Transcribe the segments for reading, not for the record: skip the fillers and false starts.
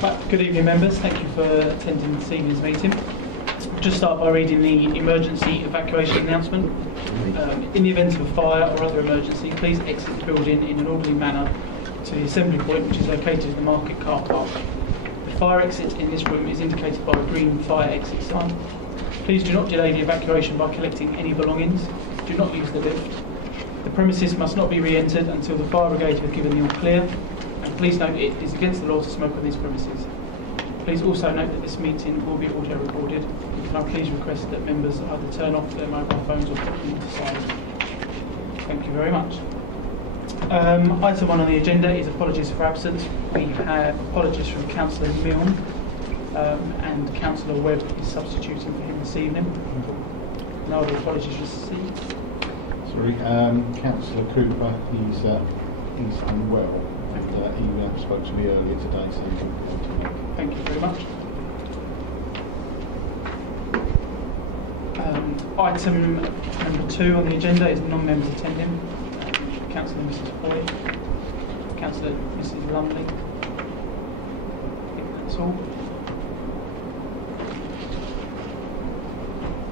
Good evening, members. Thank you for attending this evening's meeting. I'll just start by reading the emergency evacuation announcement. In the event of a fire or other emergency, please exit the building in an orderly manner to the assembly point, which is located in the market car park. The fire exit in this room is indicated by a green fire exit sign. Please do not delay the evacuation by collecting any belongings. Do not use the lift. The premises must not be re-entered until the fire brigade have given the all clear. And please note it is against the law to smoke on these premises. Please also note that this meeting will be audio recorded. Can I please request that members either turn off their mobile phones or put them to the side. Thank you very much. Item 1 on the agenda is apologies for absence. We have apologies from Councillor Milne and Councillor Webb is substituting for him this evening. No other apologies received. Sorry, Councillor Cooper, he's unwell. He spoke to me earlier today, so he's going to make. Thank you very much. Item number 2 on the agenda is non-members attending. Councillor Mrs. Hoy, Councillor Mrs. Lumley. I think that's all.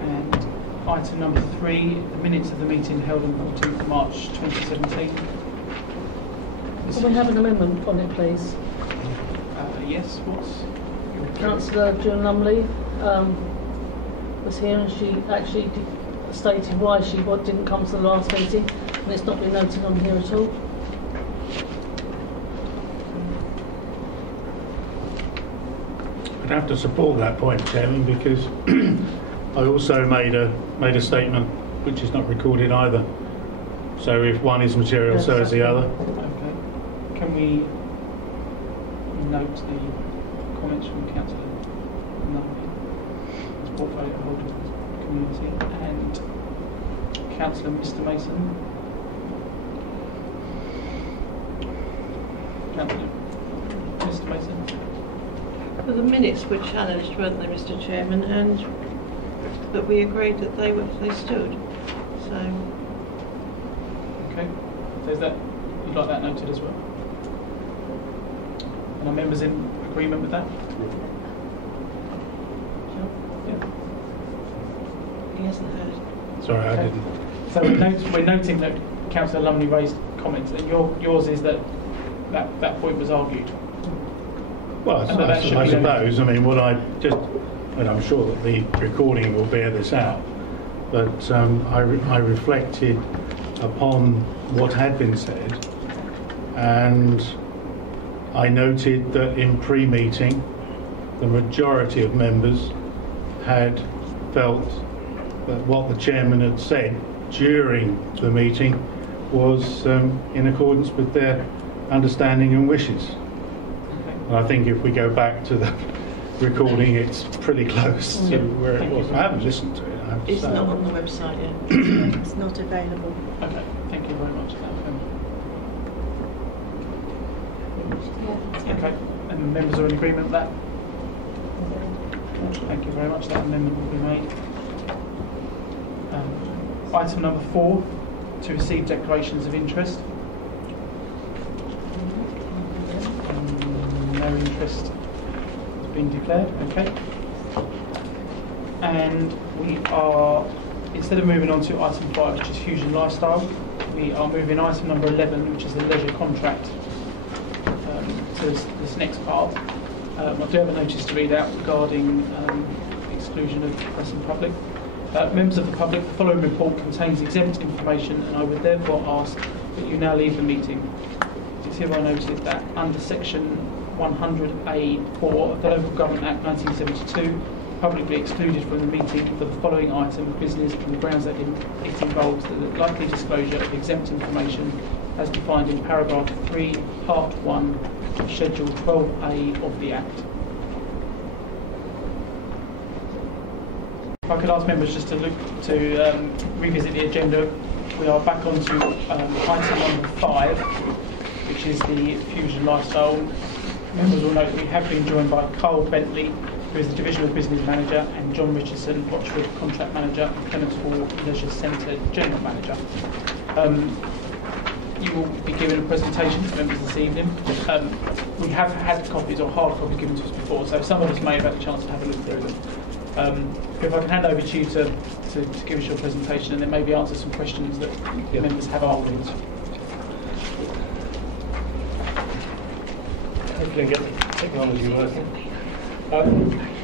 And item number 3, the minutes of the meeting held on 14th March 2017. Can we have an amendment on it, please? Yes, what's? Councillor Joan Lumley was here and she actually stated why she didn't come to the last meeting, and it's not been noted on here at all. I'd have to support that point, Chairman, because I also made a statement which is not recorded either. So if one is material, yes, so is the other. Okay. Can we note the comments from Councillor Lumley as portfolio holder of the community and Councillor Mr. Mason? Councillor Mr. Mason? Well, the minutes were challenged, weren't they, Mr. Chairman, but we agreed that they stood. So. Okay. So is that you'd like that noted as well? And are members in agreement with that? Yeah. He hasn't heard. Sorry, okay. I didn't. So we're noting that Councillor Lumley raised comments, and yours is that point was argued. Well, I suppose. I mean, and I'm sure that the recording will bear this out. But I reflected upon what had been said, and I noted that in pre-meeting, the majority of members had felt that what the chairman had said during the meeting was in accordance with their understanding and wishes. And I think if we go back to the recording, it's pretty close to where it was. I haven't listened to it. It's not on the website yet. It's not available. Okay, thank you very much. Okay, and members are in agreement with that? Thank you very much. That amendment will be made. Item number 4, to receive declarations of interest. No interest has been declared. Okay. And we are, instead of moving on to item 5, which is Fusion Lifestyle, we are moving item number 11, which is the leisure contract, to this next part. I do have a notice to read out regarding exclusion of press and public. Members of the public, the following report contains exempt information, and I would therefore ask that you now leave the meeting. It is hereby noted that under section 100A4 of the Local Government Act 1972, publicly excluded from the meeting for the following item of business on the grounds that it involves the likely disclosure of exempt information as defined in paragraph 3, part 1 of schedule 12A of the Act. If I could ask members just to revisit the agenda, we are back on to item number 5, which is the Fusion Lifestyle. Members will note that we have been joined by Carl Bentley, who is the Divisional Business Manager, and John Richardson, Watchwood Contract Manager, and Clements Hall Leisure Centre General Manager. You will be given a presentation to members this evening. We have had copies or hard copies given to us before, so some of us may have had a chance to have a look through them. If I can hand over to you to give us your presentation and then maybe answer some questions that members have afterwards. Hopefully get the technology working.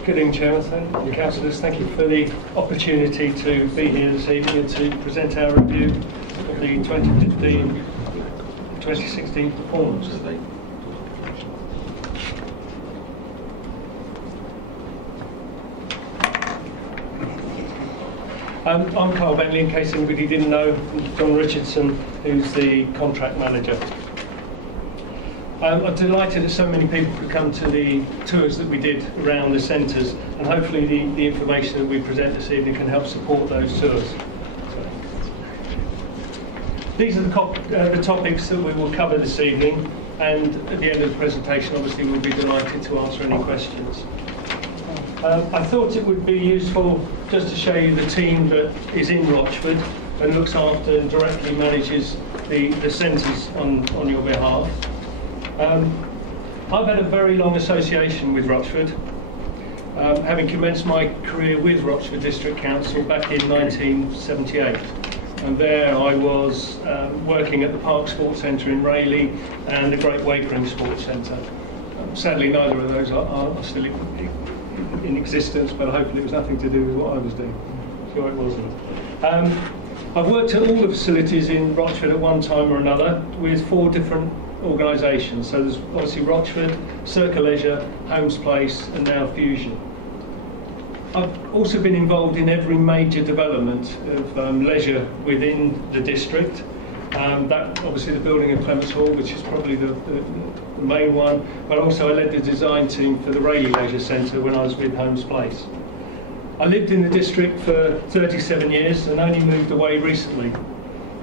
Good evening, Chairman and Councillors. Thank you for the opportunity to be here this evening to present our review of the 2015-2016 performance. I'm Carl Bentley, in case anybody didn't know. John Richardson, who's the contract manager. I'm delighted that so many people could come to the tours that we did around the centres, and hopefully the information that we present this evening can help support those tours. These are the topics that we will cover this evening, and at the end of the presentation obviously we'll be delighted to answer any questions. I thought it would be useful just to show you the team that is in Rochford and looks after and directly manages the centres on your behalf. I've had a very long association with Rochford, having commenced my career with Rochford District Council back in 1978. And there I was working at the Park Sports Centre in Rayleigh and the Great Wakering Sports Centre. Sadly, neither of those are still in existence, but hopefully it was nothing to do with what I was doing. Sure it wasn't. I've worked at all the facilities in Rochford at one time or another with 4 different organisations. So there's obviously Rochford, Circa Leisure, Holmes Place and now Fusion. I've also been involved in every major development of leisure within the district. That obviously the building of Clements Hall, which is probably the main one, but also I led the design team for the Rayleigh Leisure Centre when I was with Holmes Place. I lived in the district for 37 years and only moved away recently,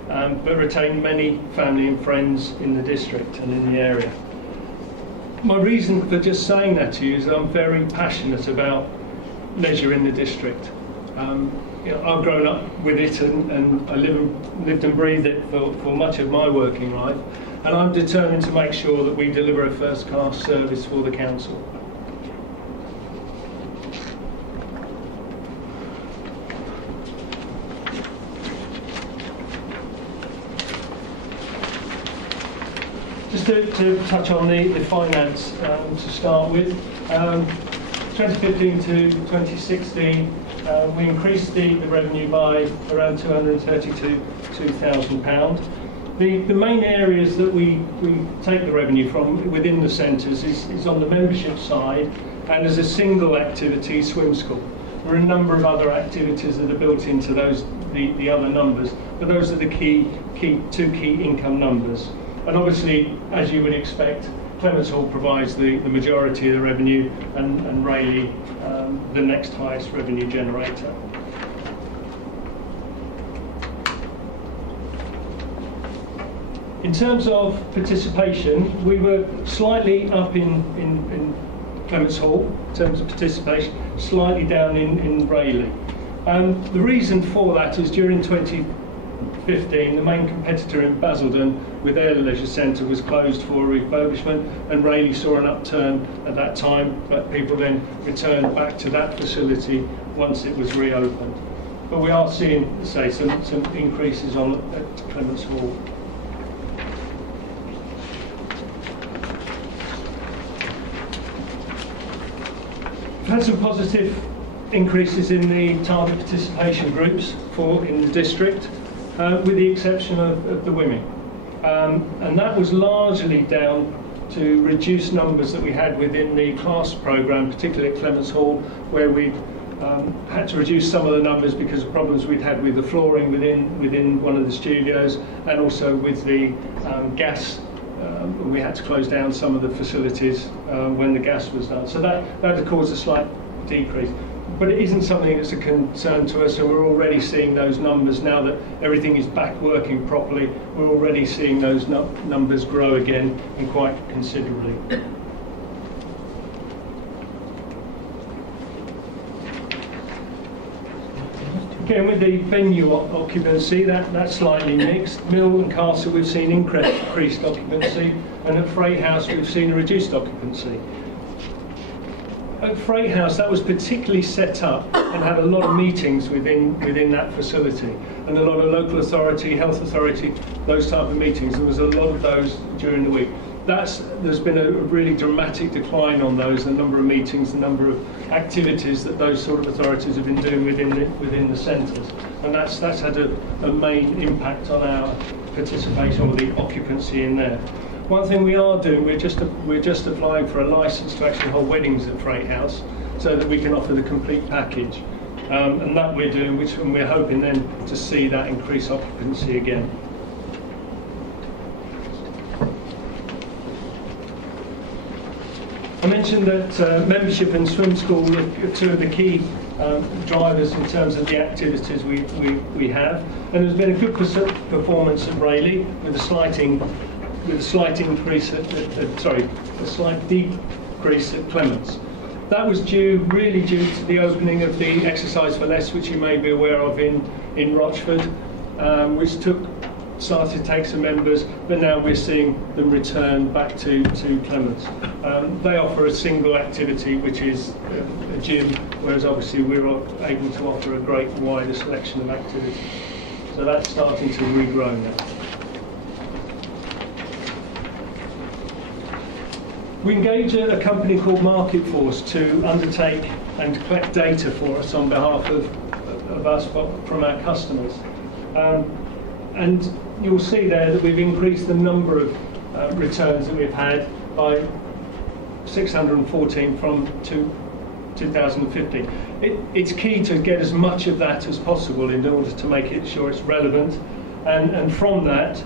but retained many family and friends in the district and in the area. My reason for just saying that to you is I'm very passionate about leisure in the district. I've grown up with it and I lived and breathed it for much of my working life, and I'm determined to make sure that we deliver a first-class service for the council. Just to touch on the finance to start with. 2015 to 2016, we increased the revenue by around £232,000. The main areas that we take the revenue from within the centres is on the membership side and as a single activity, swim school. There are a number of other activities that are built into those the other numbers, but those are the two key income numbers. And obviously, as you would expect, Clements Hall provides the majority of the revenue, and Rayleigh the next highest revenue generator. In terms of participation, we were slightly up in Clements Hall in terms of participation, slightly down in Rayleigh. The reason for that is during 2015, the main competitor in Basildon with their leisure centre was closed for refurbishment, and Rayleigh saw an upturn at that time, but people then returned back to that facility once it was reopened. But we are seeing, say, some increases at Clements Hall. We've had some positive increases in the target participation groups in the district, with the exception of the women. And that was largely down to reduced numbers that we had within the class programme, particularly at Clements Hall, where we had to reduce some of the numbers because of problems we'd had with the flooring within one of the studios, and also with the gas. We had to close down some of the facilities when the gas was done. So that had caused a slight decrease. But it isn't something that's a concern to us, and we're already seeing those numbers now that everything is back working properly. We're already seeing those numbers grow again, and quite considerably. Again, with the venue occupancy, that's slightly mixed. Mill and Castle, we've seen increased occupancy, and at Freight House, we've seen a reduced occupancy. At Freight House, that was particularly set up and had a lot of meetings within that facility, and a lot of local authority, health authority, those type of meetings. There was a lot of those during the week. There's been a really dramatic decline on those, the number of meetings, the number of activities that those sort of authorities have been doing within the centres, and that's had a main impact on our participation or the occupancy in there. One thing we are doing, we're just applying for a licence to actually hold weddings at Freight House, so that we can offer the complete package, and that we're doing, and we're hoping then to see that increase occupancy again. I mentioned that membership and swim school are two of the key drivers in terms of the activities we have, and there's been a good performance at Rayleigh with a slight decrease at Clements. That was really due to the opening of the Exercise for Less, which you may be aware of in Rochford, which started to take some members, but now we're seeing them return back to Clements. They offer a single activity, which is a gym, whereas obviously we're able to offer a great wider selection of activities. So that's starting to regrow now. We engage a company called Market Force to undertake and collect data for us on behalf of us from our customers. And you'll see there that we've increased the number of returns that we've had by 614 from 2015. It's key to get as much of that as possible in order to make it sure it's relevant. And from that,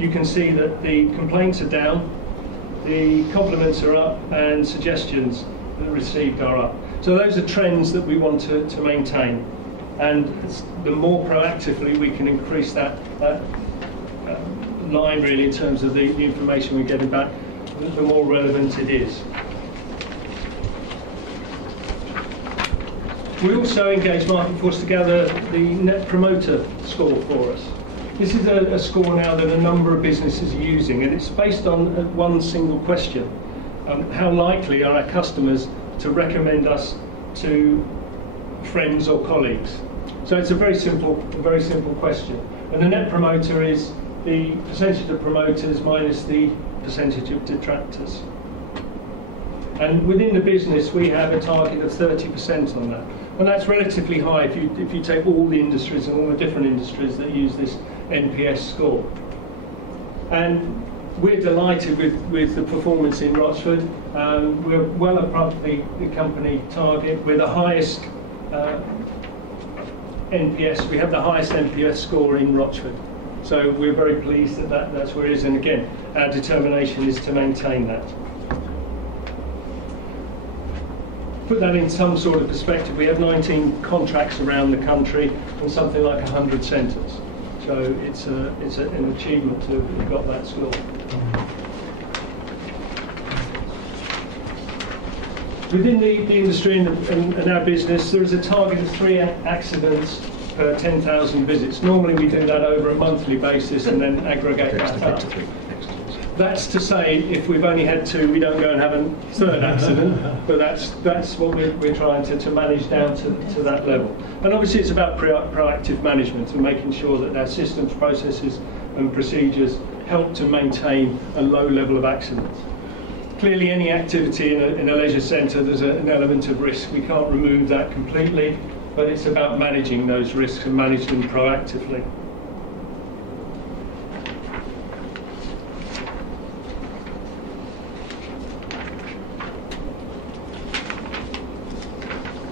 you can see that the complaints are down, the compliments are up, and suggestions that are received are up. So those are trends that we want to maintain. And the more proactively we can increase that line really in terms of the information we're getting back, the more relevant it is. We also engage Market Force to gather the Net Promoter Score for us. This is a score now that a number of businesses are using, and it's based on one single question. How likely are our customers to recommend us to friends or colleagues? So it's a very simple question. And the Net Promoter is the percentage of promoters minus the percentage of detractors. And within the business, we have a target of 30% on that. And that's relatively high if you take all the industries and all the different industries that use this NPS score. And we're delighted with the performance in Rochford. We're well above the company target. We're the highest NPS. We have the highest NPS score in Rochford. So we're very pleased that that's where it is. And again, our determination is to maintain that. Put that in some sort of perspective, we have 19 contracts around the country and something like 100 centres. So it's an achievement to have got that score. Within the industry and our business, there is a target of 3 accidents per 10,000 visits. Normally we do that over a monthly basis and then aggregate that up. That's to say, if we've only had 2, we don't go and have a 3rd accident, but that's what we're trying to manage down to that level. And obviously it's about proactive management and making sure that our systems, processes and procedures help to maintain a low level of accidents. Clearly any activity in a leisure centre, there's an element of risk. We can't remove that completely, but it's about managing those risks and managing them proactively.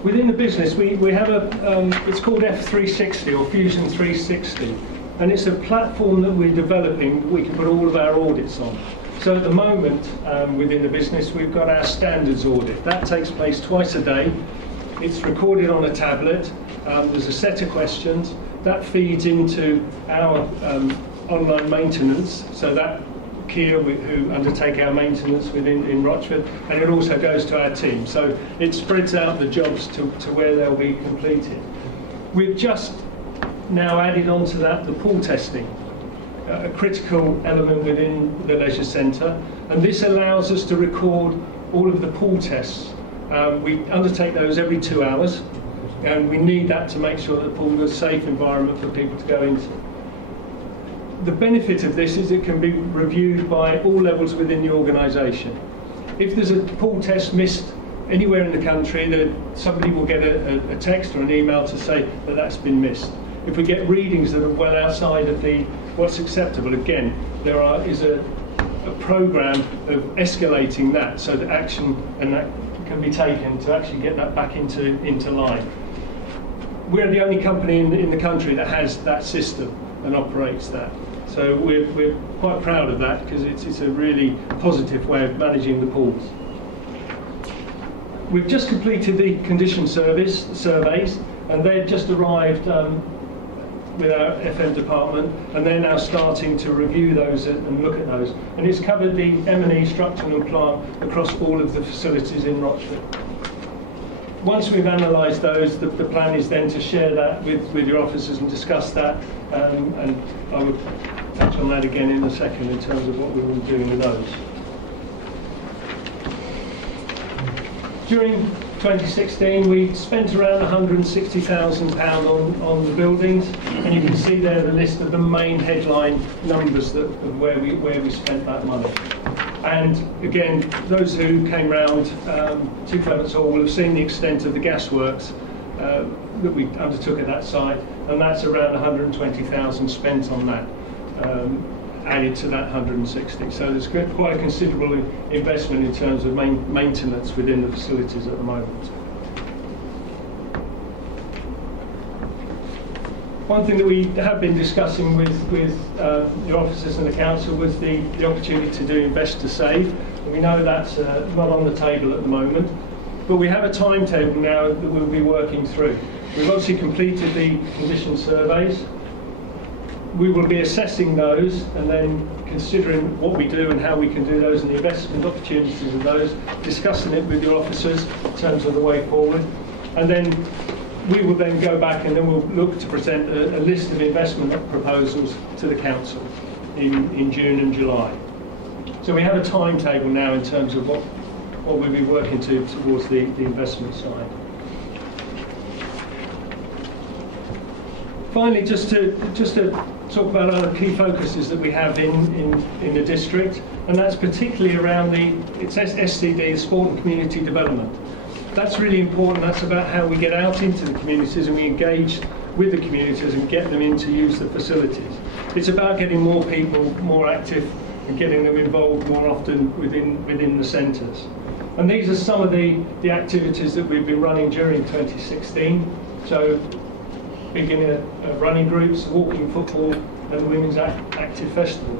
Within the business, we have it's called F360 or Fusion 360, and it's a platform that we're developing that we can put all of our audits on. So at the moment, within the business, we've got our standards audit. That takes place twice a day. It's recorded on a tablet. There's a set of questions. That feeds into our online maintenance, so that Kia, who undertake our maintenance in Rochford, and it also goes to our team. So it spreads out the jobs to where they'll be completed. We've just now added onto that the pool testing, a critical element within the leisure centre, and this allows us to record all of the pool tests. We undertake those every 2 hours, and we need that to make sure that the pool is a safe environment for people to go into. The benefit of this is it can be reviewed by all levels within the organisation. If there's a pool test missed anywhere in the country, that somebody will get a text or an email to say that that's been missed. If we get readings that are well outside of what's acceptable, again, is a programme of escalating that so that action and that can be taken to actually get that back into line. We're the only company in the country that has that system and operates that. So we're quite proud of that because it's a really positive way of managing the pools. We've just completed the condition surveys, and they've just arrived with our FM department, and they're now starting to review those and look at those. And it's covered the M&E, structural and plant across all of the facilities in Rochford. Once we've analysed those, the plan is then to share that with your officers and discuss that, and I will touch on that again in a second in terms of what we will be doing with those. During 2016, we spent around £160,000 on the buildings, and you can see there the list of the main headline numbers of where we spent that money. And again, those who came round to Clements Hall will have seen the extent of the gasworks that we undertook at that site, and that's around 120,000 spent on that, added to that 160. So there's quite a considerable investment in terms of maintenance within the facilities at the moment. One thing that we have been discussing with the officers and the council was the opportunity to do Invest to Save. And we know that's not on the table at the moment, but we have a timetable now that we'll be working through. We've obviously completed the condition surveys. We will be assessing those and then considering what we do and how we can do those and the investment opportunities of those, discussing it with your officers in terms of the way forward. And then we will then go back and then we'll look to present a list of investment proposals to the council in June and July. So we have a timetable now in terms of what we'll be working towards the investment side. Finally, just to talk about other key focuses that we have in the district, and that's particularly around it says SCD, Sport and Community Development. That's really important. That's about how we get out into the communities and we engage with the communities and get them in to use the facilities. It's about getting more people more active and getting them involved more often within the centres. And these are some of the activities that we've been running during 2016. So beginner running groups, walking football, and the Women's Active Festival.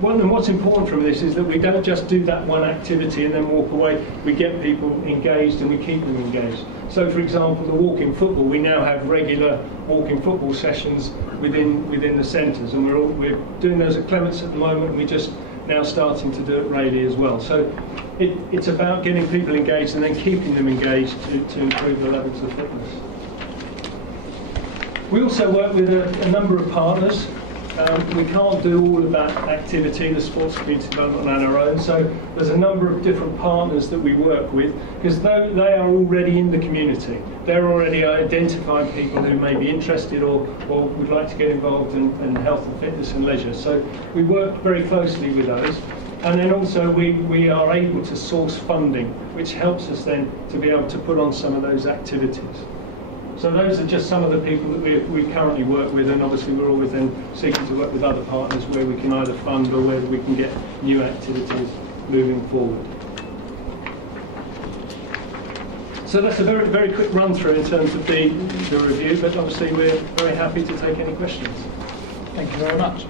What's important from this is that we don't just do that one activity and then walk away. We get people engaged and we keep them engaged. So, for example, the walking football, we now have regular walking football sessions within the centres, and we're doing those at Clements at the moment, and we're just now starting to do it Rayleigh as well. So it's about getting people engaged and then keeping them engaged to improve the levels of fitness. We also work with a number of partners. We can't do all of that activity, the sports community development, on our own. So there's a number of different partners that we work with because they are already in the community. They're already identifying people who may be interested or would like to get involved in health and fitness and leisure. So we work very closely with those. And then also we are able to source funding, which helps us then to be able to put on some of those activities. So those are just some of the people that we currently work with, and obviously we're always then seeking to work with other partners where we can either fund or where we can get new activities moving forward. So that's a very, very quick run through in terms of the review, but obviously we're very happy to take any questions. Thank you very much.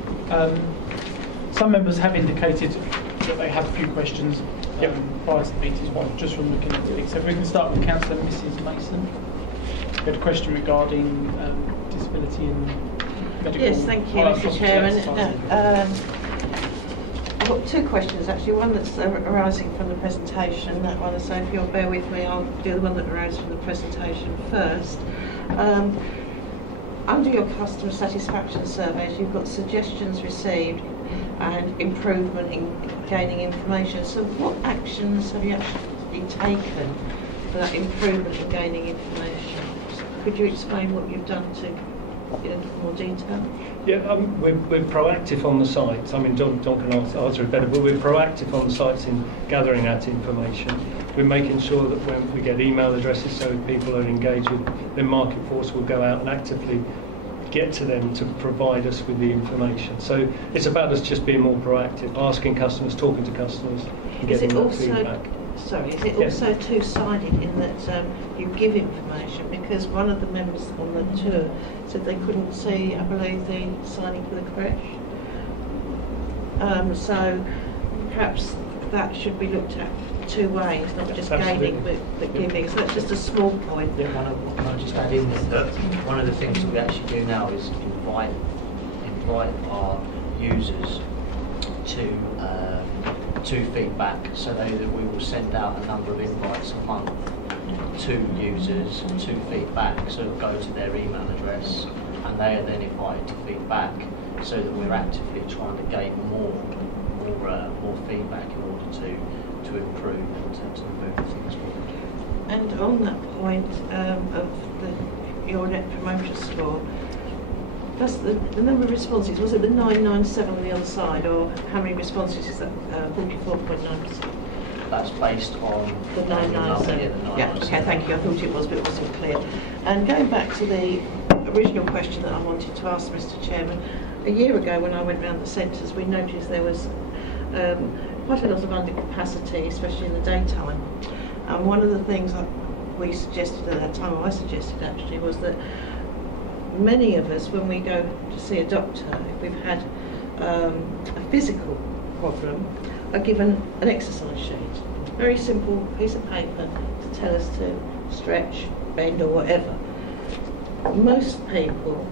Some members have indicated that they have a few questions prior to the meetings, just from looking at it. So if we can start with Councillor Mrs Mason. We had a question regarding disability and medical. Yes, thank you, Mr Chairman. I've got two questions actually. One that's arising from the presentation, that one. So if you'll bear with me, I'll do the one that arose from the presentation first. under your customer satisfaction surveys, you've got suggestions received and improvement in gaining information. So what actions have you actually taken for that improvement in gaining information? Could you explain what you've done to in more detail? Yeah, we're proactive on the sites. I mean, John can answer it better, but we're proactive on the sites in gathering that information. We're making sure that when we get email addresses, so if people are engaged with, then Market Force will go out and actively get to them to provide us with the information. So it's about us just being more proactive, asking customers, talking to customers, and getting that feedback. Sorry, is it also two-sided in that you give information? Because one of the members on the tour said they couldn't see, I believe, the signing for the creche. So perhaps that should be looked at two ways, not just gaining but giving. So that's just a small point. Yeah, can I just add in that one of the things that we actually do now is invite our users to feedback, so that we will send out a number of invites a month to users to feedback, so it'll go to their email address and they are then invited to feedback, so that we're actively trying to gain more feedback in order to improve and to move things forward. And on that point of your Net Promoter Score, that's the number of responses. Was it the 997 on the other side, or how many responses is that? 44.9%. That's based on the 997. Yeah. Okay. Thank you. I thought it was, but it wasn't clear. And going back to the original question that I wanted to ask, Mr. Chairman, a year ago when I went round the centres, we noticed there was quite a lot of undercapacity, especially in the daytime. And one of the things that we suggested at that time, or I suggested actually, was that many of us, when we go to see a doctor, if we've had a physical problem, are given an exercise sheet, very simple piece of paper to tell us to stretch, bend or whatever. Most people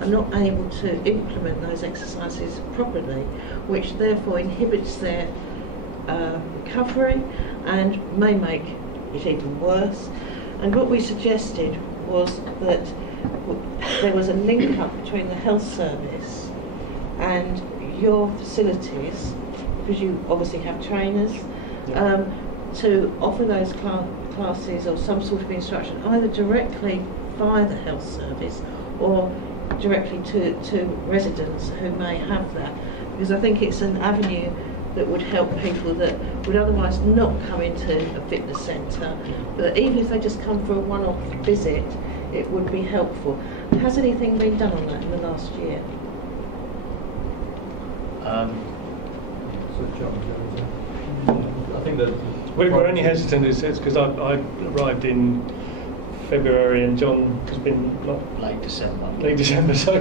are not able to implement those exercises properly, which therefore inhibits their recovery and may make it even worse. And what we suggested was that there was a link up between the health service and your facilities, because you obviously have trainers, to offer those classes or some sort of instruction, either directly via the health service or directly to residents who may have that, because I think it's an avenue that would help people that would otherwise not come into a fitness centre, but even if they just come for a one-off visit, it would be helpful. Has anything been done on that in the last year? I think that we're only hesitant because I arrived in February and John has been late December. So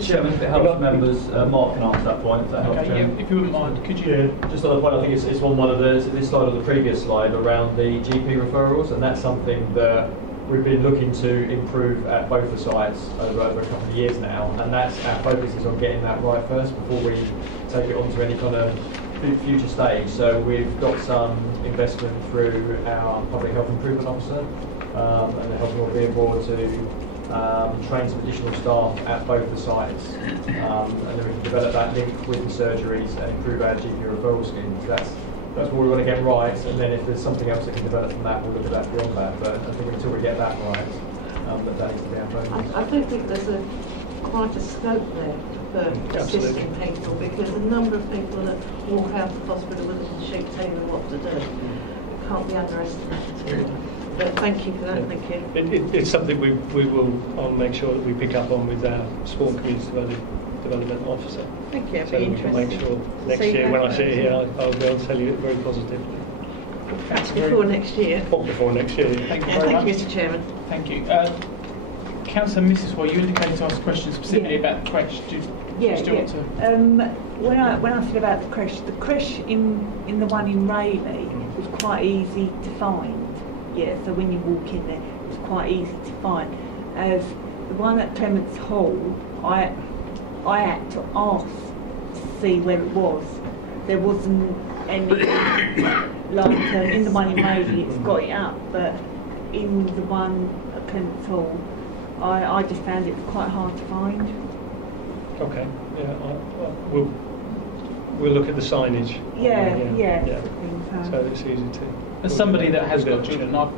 Chairman, if it helps members, Mark can answer that point. If that helps, Okay, yeah, if you wouldn't mind, could you? Yeah, just on the point, I think it's on one of this slide or the previous slide around the GP referrals, and that's something that we've been looking to improve at both the sites over a couple of years now, and that's our focus is on getting that right first before we take it on to any kind of future stage. So we've got some investment through our Public Health Improvement Officer and the Health and Wellbeing Board to train some additional staff at both the sites, and then we can develop that link with the surgeries and improve our GP referral scheme. That's what we want to get right, and then if there's something else that can develop from that, we'll look at that beyond that. But I think until we get that right, that needs to be our focus. I don't think there's quite a scope there for assisting people, because the number of people that walk out of the hospital with a sheet telling them what to do can't be underestimated. But thank you for that, thank you. It's something we will make sure that we pick up on with our Sport and Community Development Officer. Thank you, so we can make sure next year when I sit here I'll be able to tell you it very positively. Perhaps before next year. Or before next year. Thank you very much. Thank you, Mr. Chairman. Thank you. Councillor Mrs. Wall, you indicated to ask a question specifically about the creche. Do you still want to? When I said about the creche in the one in Rayleigh was quite easy to find. Yeah, so when you walk in there, it's quite easy to find. As the one at Clements Hall, I had to ask to see where it was. There wasn't any, like in the one in Rayleigh, it's got it up, but in the one at Clements Hall, I just found it quite hard to find. Okay, yeah, we'll look at the signage. Yeah. So it's easy to... As somebody that has got children, I've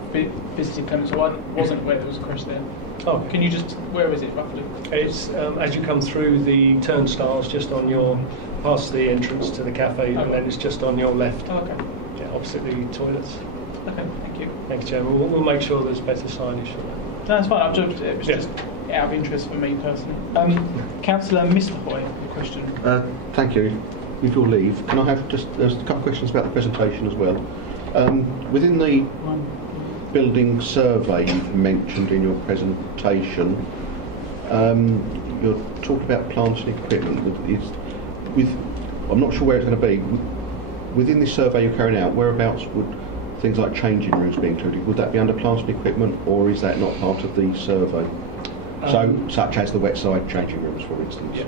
visited Clemenceau. I wasn't aware there was a creche there. Oh, can you just, where is it roughly? It's as you come through the turnstiles, just on your, past the entrance to the cafe, and then it's just on your left. Oh, okay. Yeah, opposite the toilets. Okay, thank you. Thanks, Chairman. We'll make sure there's better signage for that. No, that's fine. It was just out of interest for me personally. Councillor Mr. Hoy, a question. Thank you. With your leave, can I have there's a couple of questions about the presentation as well. Within the building survey you mentioned in your presentation, you're talking about plant and equipment. I'm not sure where it's going to be. Within this survey you're carrying out, whereabouts would things like changing rooms be included? Would that be under plant and equipment, or is that not part of the survey? Such as the wet side changing rooms, for instance. Yeah,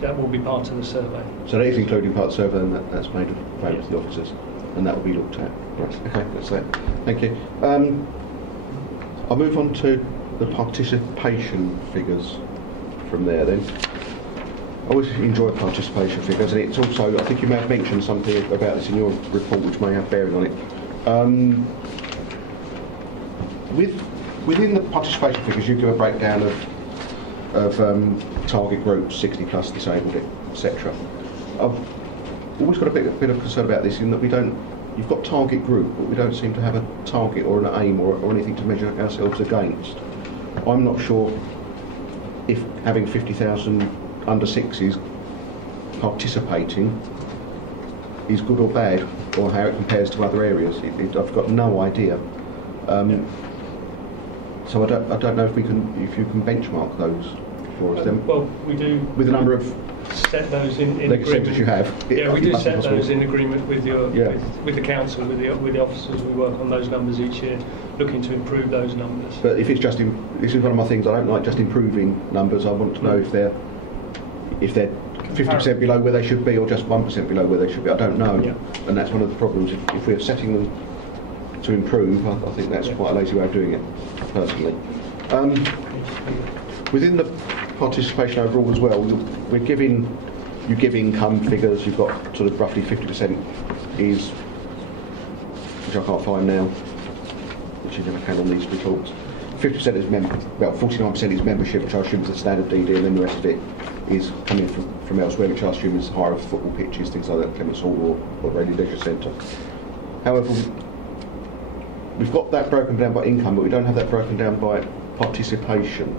that will be part of the survey. So that is including part of the survey, and that's made available to the officers, and that will be looked at. Right. Okay, that's it. Thank you. I'll move on to the participation figures from there then. I always enjoy participation figures, and it's also, I think you may have mentioned something about this in your report which may have bearing on it. Within the participation figures, you give a breakdown of target groups, 60 plus, disabled, etc. I've always got a bit of concern about this in that you've got target group, but we don't seem to have a target or an aim or anything to measure ourselves against. I'm not sure if having 50,000 under sixes participating is good or bad, or how it compares to other areas. I've got no idea. So I don't know if you can benchmark those for us. Then. Well, we do. With the number of set those in agreement as you have. Yeah, we do set those in agreement with with the council, with the officers. We work on those numbers each year, looking to improve those numbers. But if it's just this is one of my things. I don't like just improving numbers. I want to know if they're 50% below where they should be, or just 1% below where they should be. I don't know, and that's one of the problems. If we're setting them to improve, I think that's quite a lazy way of doing it, personally. Within the participation overall as well, you give income figures. You've got sort of roughly 50% is, which I can't find now, which you never can on these reports. 50% is about 49% is membership, which I assume is a standard DD, and then the rest of it is coming from elsewhere, which I assume is hire of football pitches, things like that, Clements Hall or Rayleigh Leisure Centre. However, we've got that broken down by income, but we don't have that broken down by participation.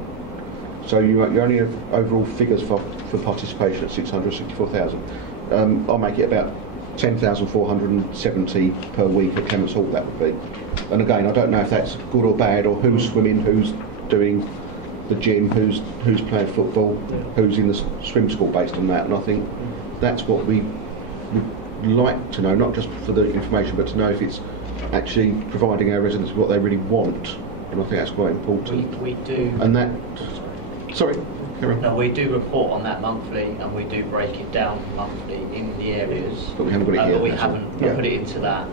So you only have overall figures for participation at 664,000. I'll make it about 10,470 per week at Clements Hall, that would be. And again, I don't know if that's good or bad, or who's swimming, who's doing the gym, who's playing football, who's in the swim school based on that. And I think that's what we would like to know, not just for the information, but to know if it's actually providing our residents what they really want. And I think that's quite important. We do. And that... Sorry, carry on. No, we do report on that monthly, and we do break it down monthly in the areas. But we haven't got it here. But we haven't put it into that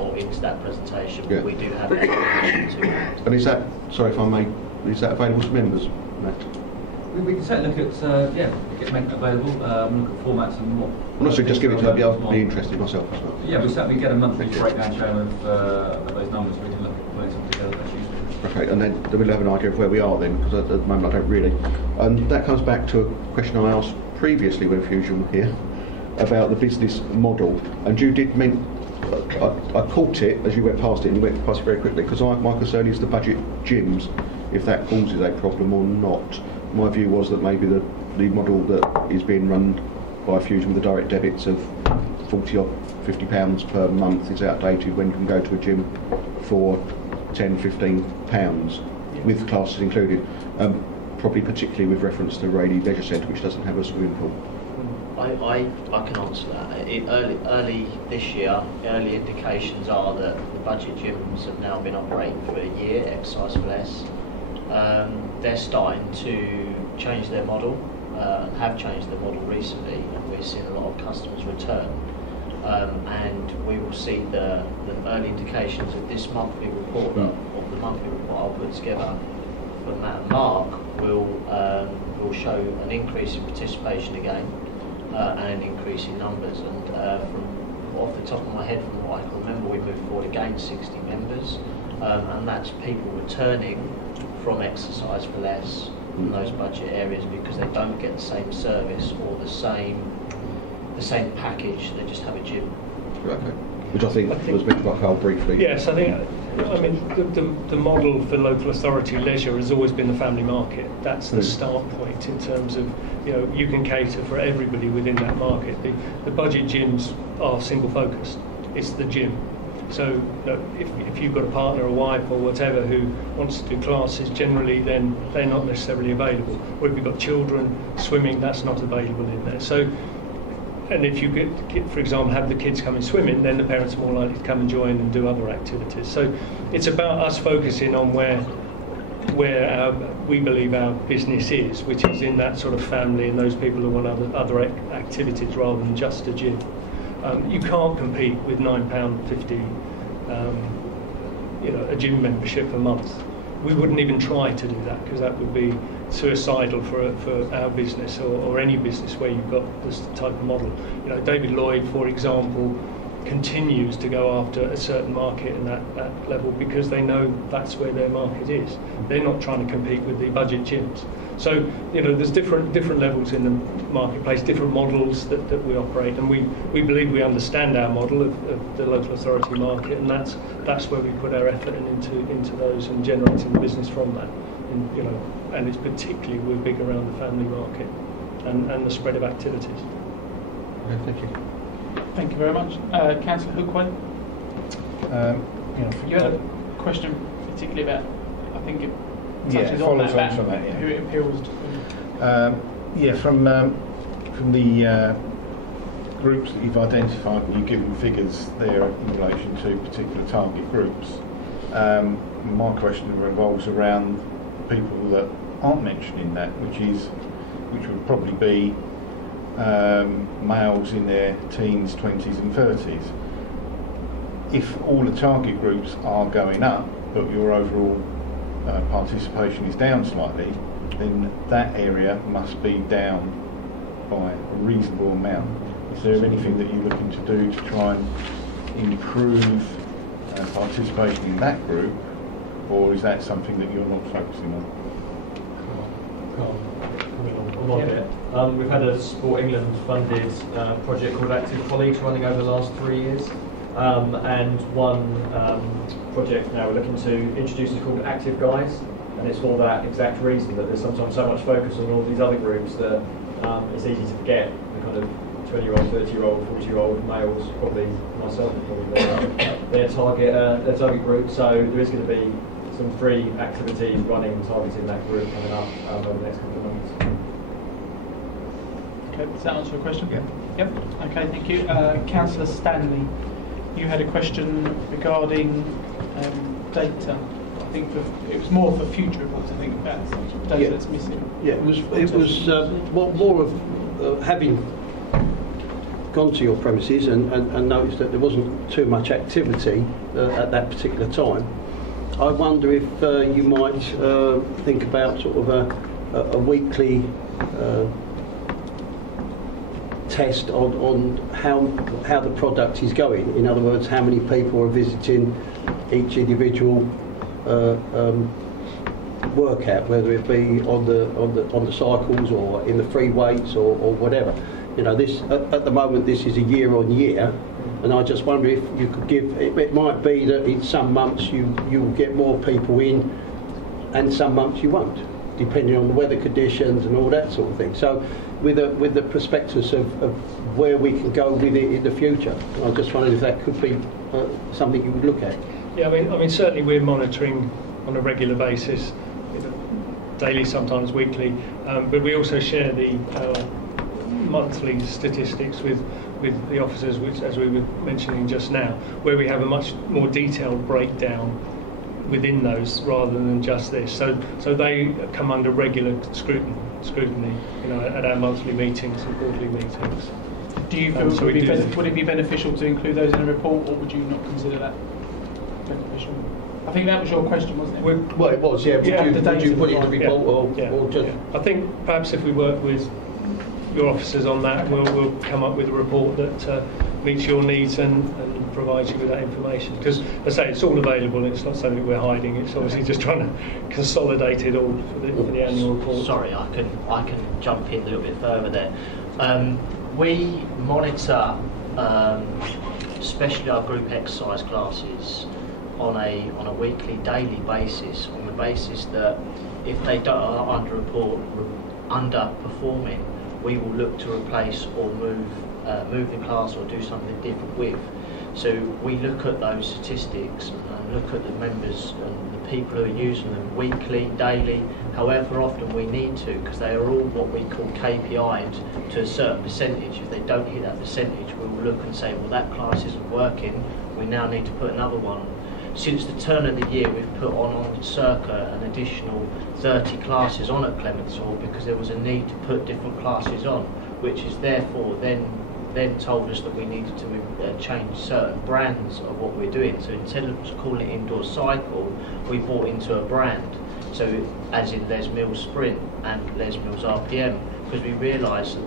or into that presentation. But we do have it in relation to that. And is that, sorry if I may, is that available to members, Matt? We can certainly look at, make it available, look at formats and more. I'm not sure, just give it to me, I'll be interested myself as well. Yeah, we certainly get a monthly breakdown show of those numbers. We can look at putting something together. That's useful. Okay, and then we'll have an idea of where we are then, because at the moment I don't really. And that comes back to a question I asked previously when Fusion were here about the business model. And you did I caught it as you went past it, and you went past it very quickly, because my concern is the budget gyms, if that causes a problem or not. My view was that maybe the model that is being run by Fusion with the direct debits of £40 or £50 per month is outdated when you can go to a gym for £10-15 with classes included, probably particularly with reference to Rayleigh Leisure Centre, which doesn't have a swimming pool. I can answer that. Early this year, early indications are that the budget gyms have now been operating for a year, Exercise for Less. They're starting to change their model, and have changed their model recently, and we're seeing a lot of customers return. And we will see the early indications of this monthly report, of the monthly report I'll put together put that, Mark will show an increase in participation again and an increase in numbers. And from off the top of my head, from what I can remember, we moved forward again 60 members, and that's people returning from exercise for less in those budget areas because they don't get the same service or the same package. They just have a gym. Okay. Which I think was mentioned by Carl briefly. Yes, I mean, the model for local authority leisure has always been the family market. That's the start point in terms of, you can cater for everybody within that market. The budget gyms are single focused. It's the gym. So if you've got a partner, a wife or whatever who wants to do classes, generally then they're not necessarily available. Or if you've got children, swimming, that's not available in there. So, and if you get, for example, have the kids come and swimming, then the parents are more likely to come and join and do other activities. So it's about us focusing on where we believe our business is, which is in that sort of family and those people who want other activities rather than just a gym. You can't compete with £9.50, a gym membership a month. We wouldn't even try to do that because that would be suicidal for our business or any business where you've got this type of model. David Lloyd, for example, continues to go after a certain market and that level because they know that's where their market is. They're not trying to compete with the budget gyms. So there's different levels in the marketplace, different models that we operate, and we believe we understand our model of the local authority market, and that's where we put our effort into those and generating the business from that. And it's particularly we're big around the family market and the spread of activities. Okay, thank you. Thank you very much. Councillor Hookway? You had a question particularly about, I think it touches on that, who it appeals to. From the groups that you've identified, and you've given figures there in relation to particular target groups. My question revolves around people that aren't mentioned in that, which would probably be males in their teens, 20s and 30s. If all the target groups are going up, but your overall participation is down slightly, then that area must be down by a reasonable amount. Is there anything that you're looking to do to try and improve participation in that group, or is that something that you're not focusing on? We've had a Sport England funded project called Active Colleagues running over the last 3 years, and one project now we're looking to introduce is called Active Guys, and it's for that exact reason that there's sometimes so much focus on all these other groups that it's easy to forget the kind of 20-year-old, 30-year-old, 40-year-old males, probably myself, probably their target group. So there is going to be some free activities running targeting that group coming up over the next couple of months. Okay, does that answer your question? Yeah. Yep. Okay, thank you. Councillor Stanley, you had a question regarding data. I think it was more for future reports. I think about data that's missing. Yeah, it was more of having gone to your premises and noticed that there wasn't too much activity at that particular time. I wonder if you might think about sort of a weekly test on how the product is going. In other words, how many people are visiting each individual workout, whether it be on the cycles or in the free weights or whatever. This at the moment this is a year on year, and I just wonder if you could give. It might be that in some months you will get more people in, and some months you won't, depending on the weather conditions and all that sort of thing. So, with the prospectus of where we can go with it in the future, I just wondered if that could be something you would look at. Yeah, I mean, certainly we're monitoring on a regular basis, daily, sometimes weekly, but we also share the monthly statistics with the officers, which, as we were mentioning just now, where we have a much more detailed breakdown within those rather than just this. So they come under regular scrutiny, at our monthly meetings and quarterly meetings. Do you feel would it be beneficial to include those in a report, or would you not consider that beneficial? I think that was your question, wasn't it? Well, it was, yeah. Would you put it in the report or just... I think perhaps if we work with your officers on that, we'll come up with a report that meets your needs and provides you with that information. Because, as I say, it's all available. It's not something we're hiding. It's obviously just trying to consolidate it all for the annual report. Sorry, I can jump in a little bit further there. We monitor, especially our group exercise classes, on a weekly, daily basis, on the basis that if they are underperforming, we will look to replace or move the class or do something different with. So we look at those statistics and look at the members and the people who are using them weekly, daily, however often we need to, because they are all what we call KPI'd to a certain percentage. If they don't hit that percentage, we will look and say, well, that class isn't working, we now need to put another one. Since the turn of the year, we've put on circa an additional 30 classes on at Clements Hall because there was a need to put different classes on, which is therefore then told us that we needed to change certain brands of what we're doing. So instead of calling it indoor cycle, we bought into a brand. So as in Les Mills Sprint and Les Mills RPM, because we realised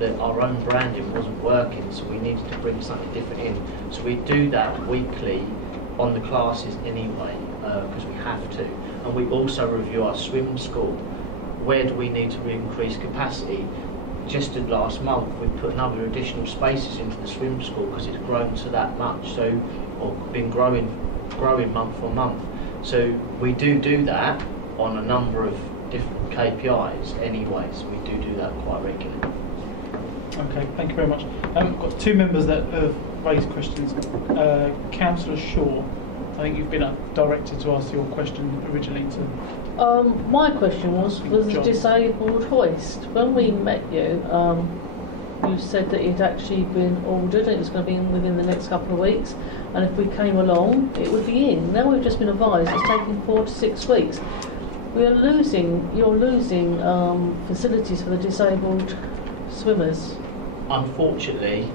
that our own branding wasn't working, so we needed to bring something different in. So we do that weekly on the classes anyway, because we have to. And we also review our swim school. Where do we need to increase capacity? Just in last month, we put another additional spaces into the swim school because it's grown to that much, so, or been growing month on month. So we do that on a number of different KPIs anyway, so we do that quite regularly. Okay, thank you very much. I've got two members that have raised questions. Councillor Shaw, I think you've been directed to ask your question originally to... my question was the disabled hoist. When we met you, you said that it had actually been ordered and it was going to be in within the next couple of weeks, and if we came along, it would be in. Now we've just been advised it's taking 4 to 6 weeks. You're losing facilities for the disabled swimmers. Unfortunately,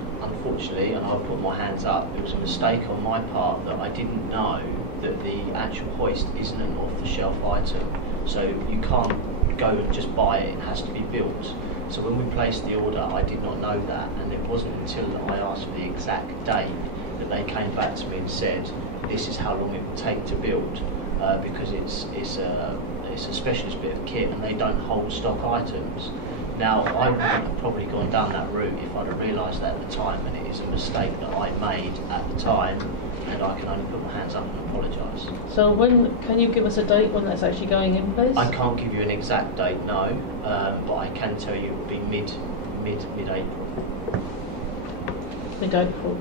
and I'll put my hands up, it was a mistake on my part that I didn't know that the actual hoist isn't an off-the-shelf item. So you can't go and just buy it, it has to be built. So when we placed the order, I did not know that, and it wasn't until I asked for the exact date that they came back to me and said, this is how long it will take to build, because it's a specialist bit of kit and they don't hold stock items. Now, I wouldn't have probably gone down that route if I'd have realised that at the time, and it is a mistake that I made at the time, and I can only put my hands up and apologise. So can you give us a date when that's actually going in place? I can't give you an exact date, no, but I can tell you it will be mid-April. Mid-April,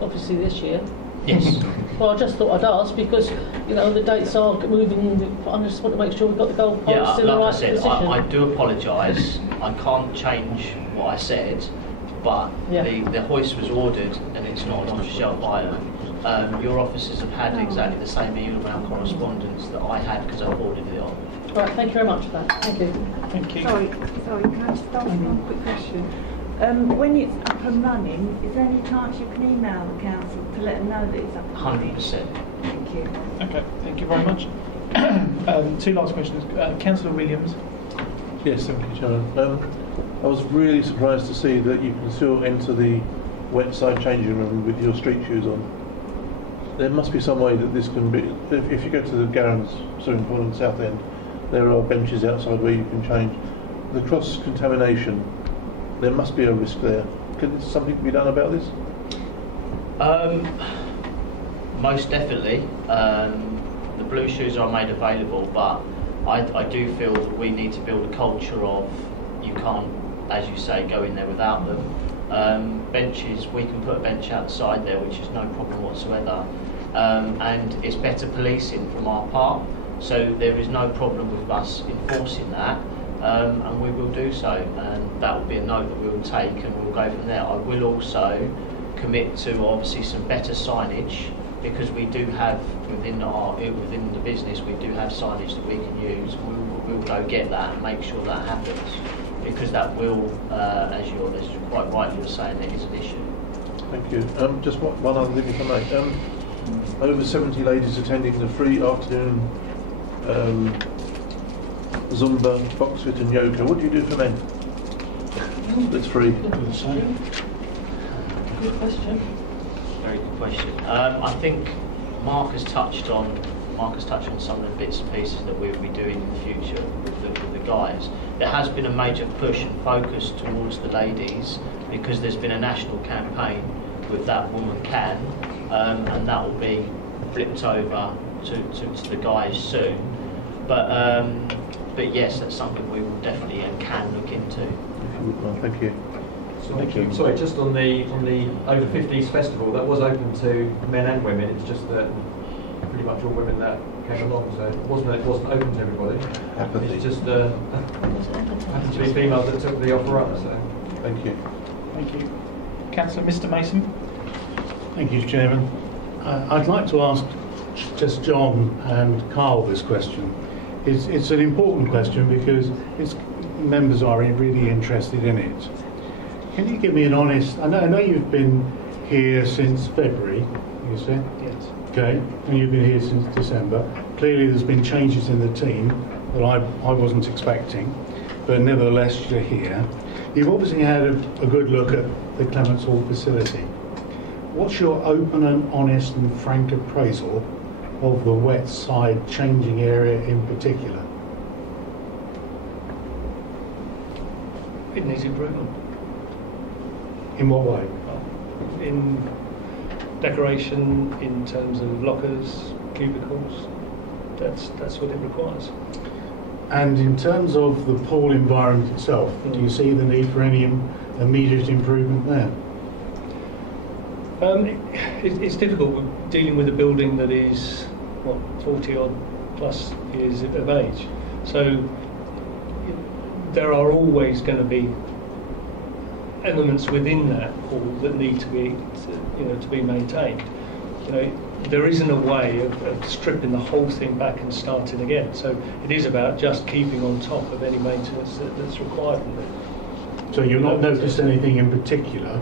obviously this year. Yes. Well, I just thought I'd ask because, the dates are moving. I just want to make sure we've got the goalposts in the right position. I do apologise. I can't change what I said, but the hoist was ordered and it's not an off-the-shelf item. Your officers have had exactly the same email correspondence that I had because I forwarded it on. Right, thank you very much for that. Thank you. Thank you. Sorry, can I just ask one quick question? When it's up and running, is there any chance you can email the council to let them know that it's up and running? 100%. Thank you. Okay, thank you very much. Two last questions. Councillor Williams. Yes, thank you, Chairman. I was really surprised to see that you can still enter the wet side changing room with your street shoes on. There must be some way that this can be... If you go to the Garrans swimming pool in the South End, there are benches outside where you can change. The cross-contamination, there must be a risk there. Can something be done about this? Most definitely. The blue shoes are made available, but I do feel that we need to build a culture of you can't, as you say, go in there without them. Benches, we can put a bench outside there, which is no problem whatsoever. And it's better policing from our part, so there is no problem with us enforcing that. And we will do so, and that will be a note that we will take, and we'll go from there. I will also commit to obviously some better signage, because we do have within the business we do have signage that we can use. We'll go get that and make sure that happens, because that will, as you're quite rightly saying, it is an issue. Thank you. Just one other thing, if I may. over 70 ladies attending the free afternoon Zumba, Boxfit and yoga. What do you do for men? That's free. Good question. Very good question. I think Mark has touched on some of the bits and pieces that we'll be doing in the future with the guys. There has been a major push and focus towards the ladies because there's been a national campaign with That Woman Can, and that will be flipped over to the guys soon. But yes, that's something we will definitely and can look into. Well, thank you. Sorry, just on the Over 50s festival, that was open to men and women. It's just that pretty much all women that came along, so it wasn't open to everybody. Apathy. It's just happened to be females that took the offer up. So thank you. Thank you, Councillor. Mr. Mason. Thank you, Chairman. I'd like to ask just John and Carl this question. It's an important question because members are really interested in it. Can you give me an honest... I know you've been here since February, you said? Yes. Okay, and you've been here since December. Clearly there's been changes in the team that I wasn't expecting, but nevertheless you're here. You've obviously had a good look at the Clements Hall facility. What's your open and honest and frank appraisal of the wet side changing area in particular? It needs improvement. In what way? In decoration, in terms of lockers, cubicles. That's what it requires. And in terms of the pool environment itself, do you see the need for any immediate improvement there? It's difficult with dealing with a building that is, 40 odd plus years of age. So there are always going to be elements within that pool that need to be, to be maintained. There isn't a way of stripping the whole thing back and starting again. So it is about just keeping on top of any maintenance that's required with it. So you've not noticed anything in particular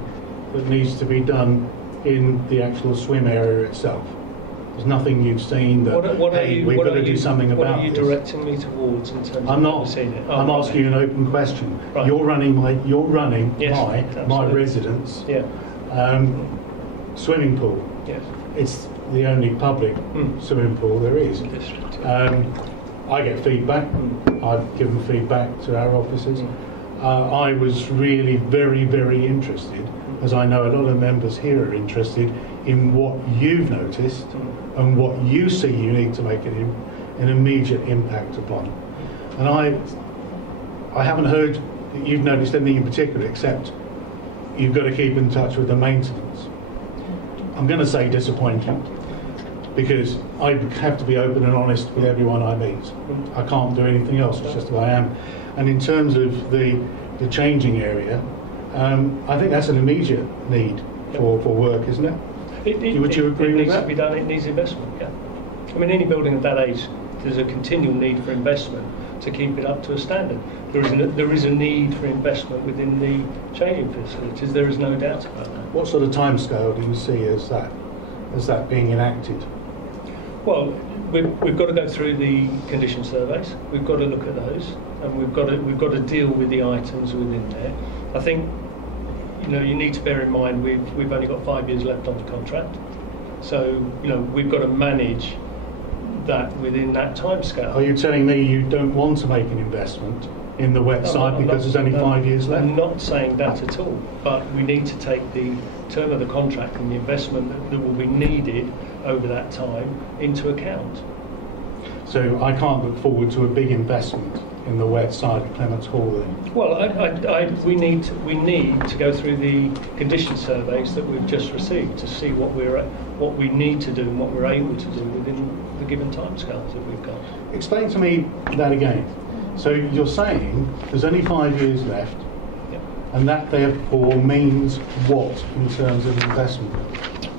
that needs to be done in the actual swim area itself? There's nothing you've seen that, we've got to do something about this. What are you directing me towards in terms I'm of not. seeing it? I'm asking you an open question. Right. You're running my Yes, residence Yeah. swimming pool. Yes. It's the only public swimming pool there is. I get feedback. I've given feedback to our officers. I was really very, very interested, as I know a lot of members here are interested, in what you've noticed and what you see you need to make an immediate impact upon. And I haven't heard that you've noticed anything in particular, except you've got to keep in touch with the maintenance. I'm going to say disappointing, because I have to be open and honest with everyone I meet. I can't do anything else, it's just who I am. And in terms of the changing area, I think that's an immediate need for work, isn't it? Would you agree with that? It needs to be done, it needs investment, yeah. I mean, any building of that age, there's a continual need for investment to keep it up to a standard. There is a need for investment within the changing facilities, there is no doubt about that. What sort of timescale do you see as that being enacted? Well, we've got to go through the condition surveys. We've got to look at those, and we've got to deal with the items within there. I think you need to bear in mind we've only got 5 years left on the contract, so we've got to manage that within that timescale. Are you telling me you don't want to make an investment in the wet side because there's only 5 years left? I'm not saying that at all, but we need to take the term of the contract and the investment that will be needed over that time into account. So I can't look forward to a big investment in the wet side of Clements Hall then? Well, we need to go through the condition surveys that we've just received to see what we need to do and what we're able to do within the given timescales that we've got. Explain to me that again. So you're saying there's only 5 years left, and that therefore means what in terms of investment?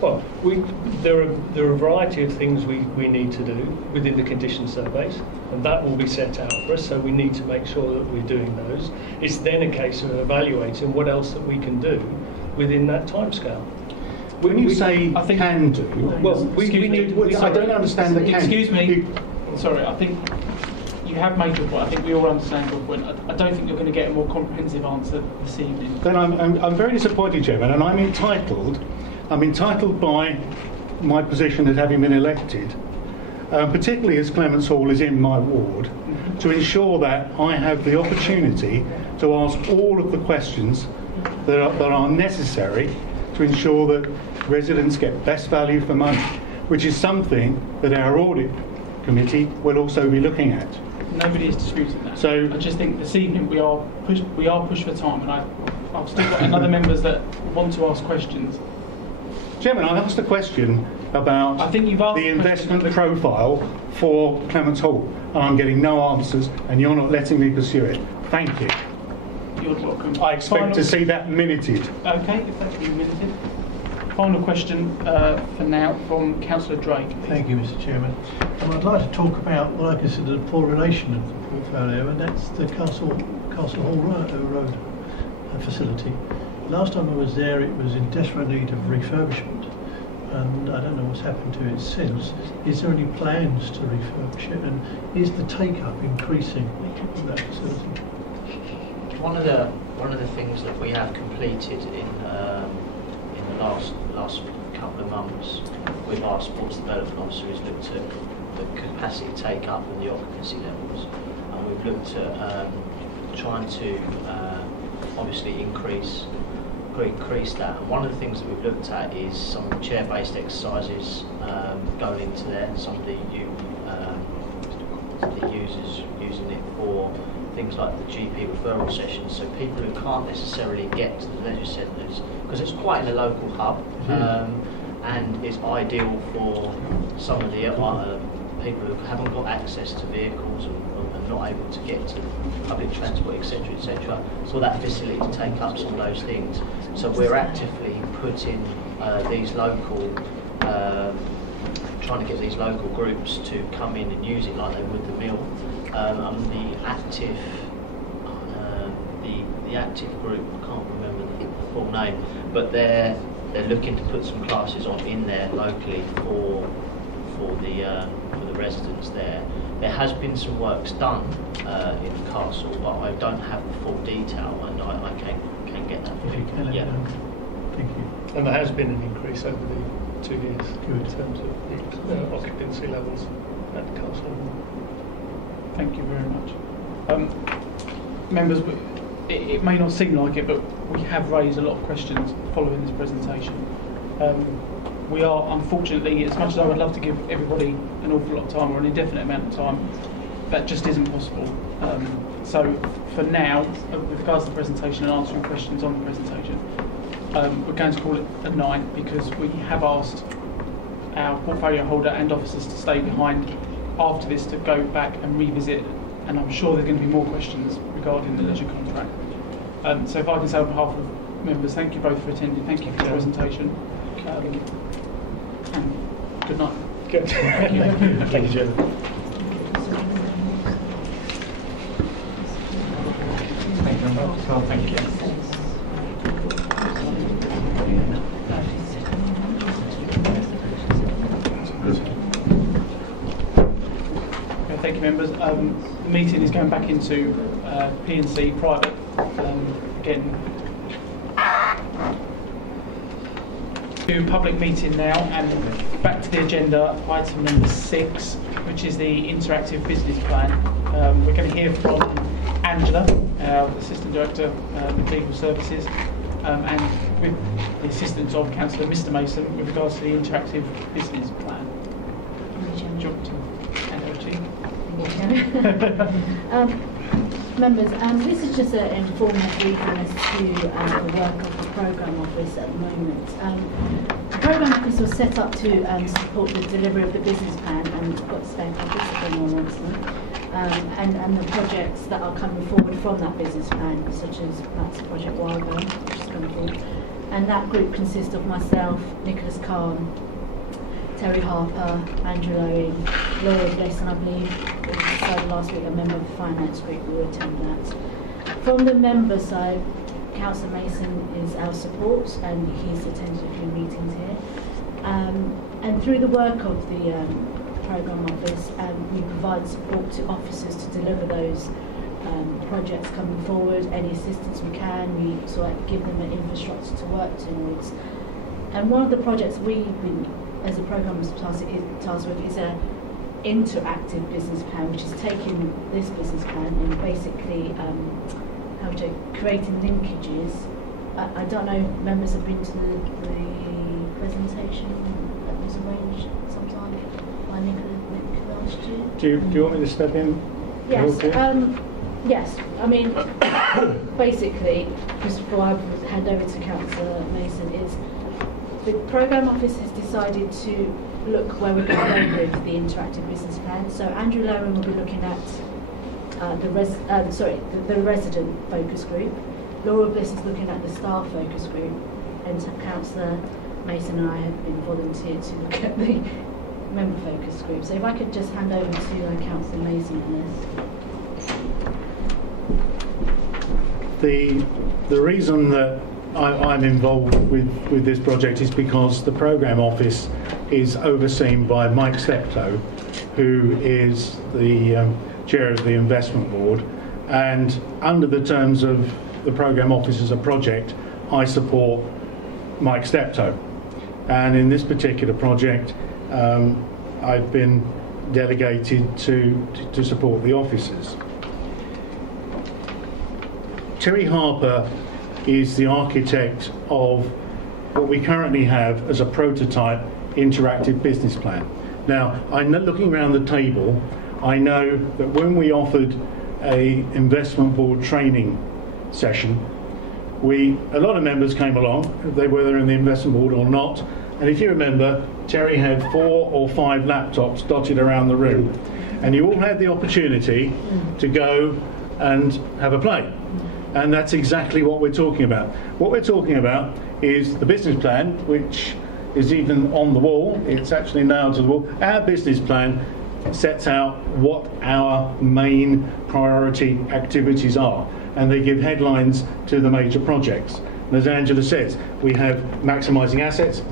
Well, there are a variety of things we need to do within the condition surveys, and that will be set out for us, so we need to make sure that we're doing those. It's then a case of evaluating what else that we can do within that timescale. when you say I think, can do, well, we need. I don't understand the can. Excuse me. Sorry, I think you have made your point. I think we all understand your point. I don't think you're going to get a more comprehensive answer this evening. Then I'm very disappointed, Chairman, and I'm entitled by my position as having been elected, particularly as Clements Hall is in my ward, to ensure that I have the opportunity to ask all of the questions that are necessary to ensure that residents get best value for money, which is something that our audit committee will also be looking at. Nobody is disputing that. So I just think this evening we are pushed for time, and I've still got other members that want to ask questions. Chairman, I asked a question about the investment profile for Clements Hall, and I'm getting no answers, and you're not letting me pursue it. Thank you. You're welcome. I expect to see that minuted. Okay, if that's been minuted. Final question for now from Councillor Drake. Thank you, Mr. Chairman. I'd like to talk about what I consider the poor relation of the portfolio, and that's the Castle Hall Road facility. Last time I was there, it was in desperate need of refurbishment, and I don't know what's happened to it since. Is there any plans to refurbish it, and is the take-up increasing of that facility? One of the things that we have completed in the last couple of months with our sports development officer is looked at the capacity take-up and the occupancy levels, and we've looked at trying to obviously increase that. And one of the things that we've looked at is some chair-based exercises going into there. Some of the users using it for things like the GP referral sessions, so people who can't necessarily get to the leisure centres, because it's quite in a local hub, and it's ideal for some of the people who haven't got access to vehicles and not able to get to public transport, etc., etc. So that facility to take up some of those things. So we're actively putting these local, trying to get these local groups to come in and use it like they would the mill. The active group, I can't remember the full name, but they're looking to put some classes on in there locally for the residents there. There has been some works done in the castle, but I don't have the full detail, and I can get that for you. Yeah. Thank you. And there has been an increase over the 2 years in terms of the occupancy levels at the castle. Thank you very much. Members, it may not seem like it, but we have raised a lot of questions following this presentation. We are, unfortunately, as much as I would love to give everybody an awful lot of time or an indefinite amount of time, that just isn't possible. So for now, with regards to the presentation and answering questions on the presentation, we're going to call it a night, because we have asked our portfolio holder and officers to stay behind after this to go back and revisit, and I'm sure there's going to be more questions regarding the leisure contract. So if I can say on behalf of members, thank you both for attending, thank you for the presentation, and good night. Good. Thank you. Thank you, Chairman. Thank you. Thank you, members. The meeting is going back into P&C private again. To public meeting now, and back to the agenda, item number 6, which is the interactive business plan. We're going to hear from Angela, Assistant Director of Legal Services, and with the assistance of Councillor Mr Mason with regards to the interactive business plan. Do you want to hand over to you? Members, this is just an informal briefing as to the work of the Programme Office at the moment. The Programme Office was set up to support the delivery of the business plan and got State Public Discipline and the projects that are coming forward from that business plan, such as perhaps Project Wildbone, which is coming forward. And that group consists of myself, Nicholas Khan, Terry Harper, Andrew Owen, Laura Bless, and I believe it was decided last week a member of the finance group will attend that. From the member side, Councillor Mason is our support, and he's attended a few meetings here. And through the work of the programme office, we provide support to officers to deliver those projects coming forward. Any assistance we can, we sort of give them an infrastructure to work towards. And one of the projects we've been, as a programme tasked with, is a interactive business plan, which is taking this business plan and basically creating linkages. I don't know if members have been to the presentation that was arranged sometime by Nicola last year. Do you want me to step in? Yes. Yes. I mean, basically, just before I hand over to Councillor Mason, is the programme office has decided to look where we're going with the interactive business plan. So Andrew Lowen will be looking at the resident focus group. Laura Bliss is looking at the staff focus group, and Councillor Mason and I have been volunteered to look at the member focus group. So if I could just hand over to Councillor Mason on this. The reason that I'm involved with this project is because the programme office is overseen by Mike Steptoe, who is the chair of the investment board, and under the terms of the programme office as a project, I support Mike Steptoe. And in this particular project, I've been delegated to support the officers. Terry Harper is the architect of what we currently have as a prototype interactive business plan. Now, looking around the table, I know that when we offered a investment board training session, a lot of members came along, they were in the investment board or not, and if you remember, Terry had 4 or 5 laptops dotted around the room, and you all had the opportunity to go and have a play. And that's exactly what we're talking about. What we're talking about is the business plan, which is even on the wall. It's actually nailed to the wall. Our business plan sets out what our main priority activities are, and they give headlines to the major projects. And as Angela says, we have maximising assets.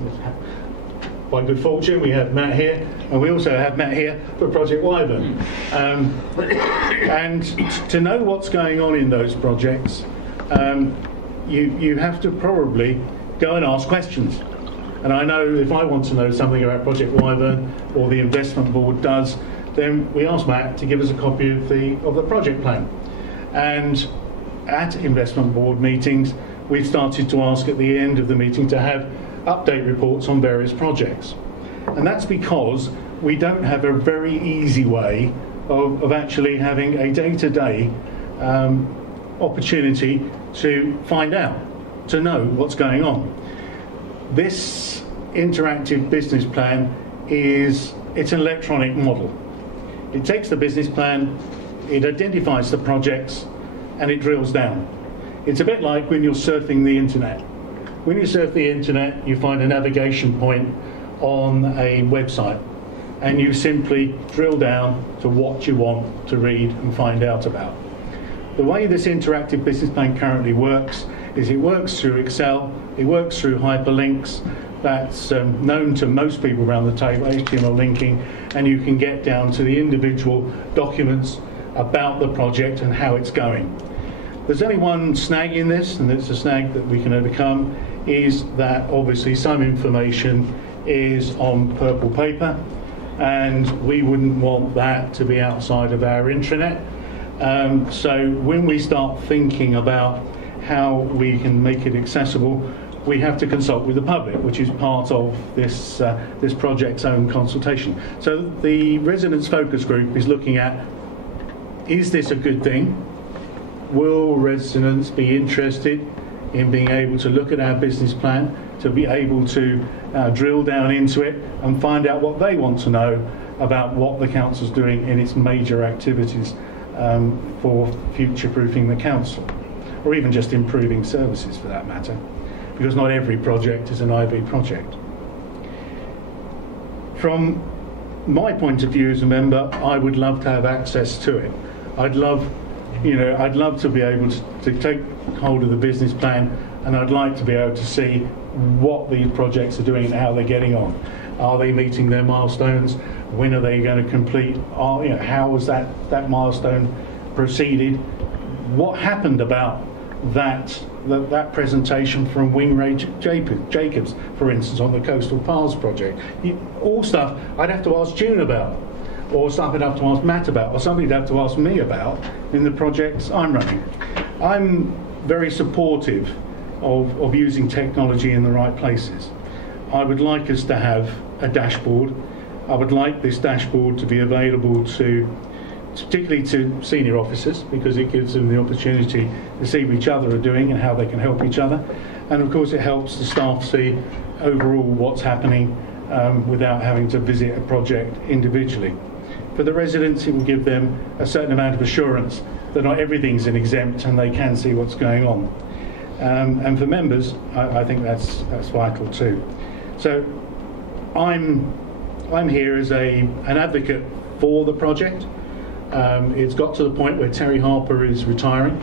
By good fortune, we have Matt here, and we also have Matt here for Project Wyvern. And to know what's going on in those projects, you have to probably go and ask questions. And I know if I want to know something about Project Wyvern, or the investment board does, then we ask Matt to give us a copy of the project plan. And at investment board meetings, we've started to ask at the end of the meeting to have update reports on various projects. And that's because we don't have a very easy way of actually having a day-to-day opportunity to find out, to know what's going on. This interactive business plan it's an electronic model. It takes the business plan, it identifies the projects, and it drills down. It's a bit like when you're surfing the internet. When you surf the internet, you find a navigation point on a website, and you simply drill down to what you want to read and find out about. The way this interactive business plan currently works is it works through Excel, it works through hyperlinks. That's known to most people around the table, HTML linking, and you can get down to the individual documents about the project and how it's going. There's only one snag in this, and it's a snag that we can overcome, is that obviously some information is on purple paper, and we wouldn't want that to be outside of our intranet. So when we start thinking about how we can make it accessible, we have to consult with the public, which is part of this project's own consultation. So the residents focus group is looking at, is this a good thing? Will residents be interested in being able to look at our business plan, to be able to drill down into it and find out what they want to know about what the council's doing in its major activities for future-proofing the council, or even just improving services for that matter, because not every project is an IB project. From my point of view as a member, I would love to have access to it. I'd love you know, I'd love to be able to take hold of the business plan, and I'd like to be able to see what these projects are doing and how they're getting on. Are they meeting their milestones? When are they going to complete? You know, how was that milestone proceeded? What happened about that presentation from Wingray Jacobs, for instance, on the Coastal Paths project? All stuff I'd have to ask June about, or stuff I'd have to ask Matt about, or something I'd have to ask me about in the projects I'm running. I'm very supportive of using technology in the right places. I would like us to have a dashboard. I would like this dashboard to be available to, particularly to senior officers, because it gives them the opportunity to see what each other are doing and how they can help each other. And of course it helps the staff see overall what's happening without having to visit a project individually. For the residents, it will give them a certain amount of assurance that not everything's an exempt and they can see what's going on. And for members, I think that's vital too. So I'm here as an advocate for the project. It's got to the point where Terry Harper is retiring.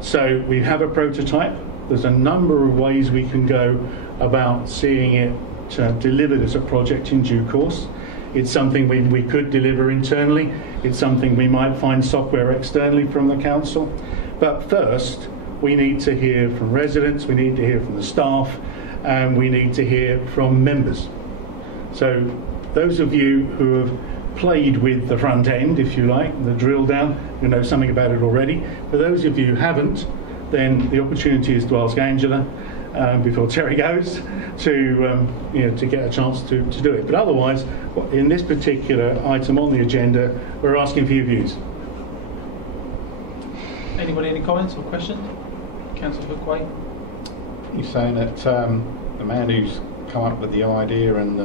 So we have a prototype. There's a number of ways we can go about seeing it delivered as a project in due course. It's something we could deliver internally. It's something we might find software externally from the council. But first, we need to hear from residents, we need to hear from the staff, and we need to hear from members. So those of you who have played with the front end, if you like, the drill down, you know something about it already. For those of you who haven't, then the opportunity is to ask Angela before Terry goes to get a chance to do it. But otherwise, in this particular item on the agenda, we're asking for your views. Anybody, any comments or questions? Councillor Hookway. You're saying that the man who's come up with the idea and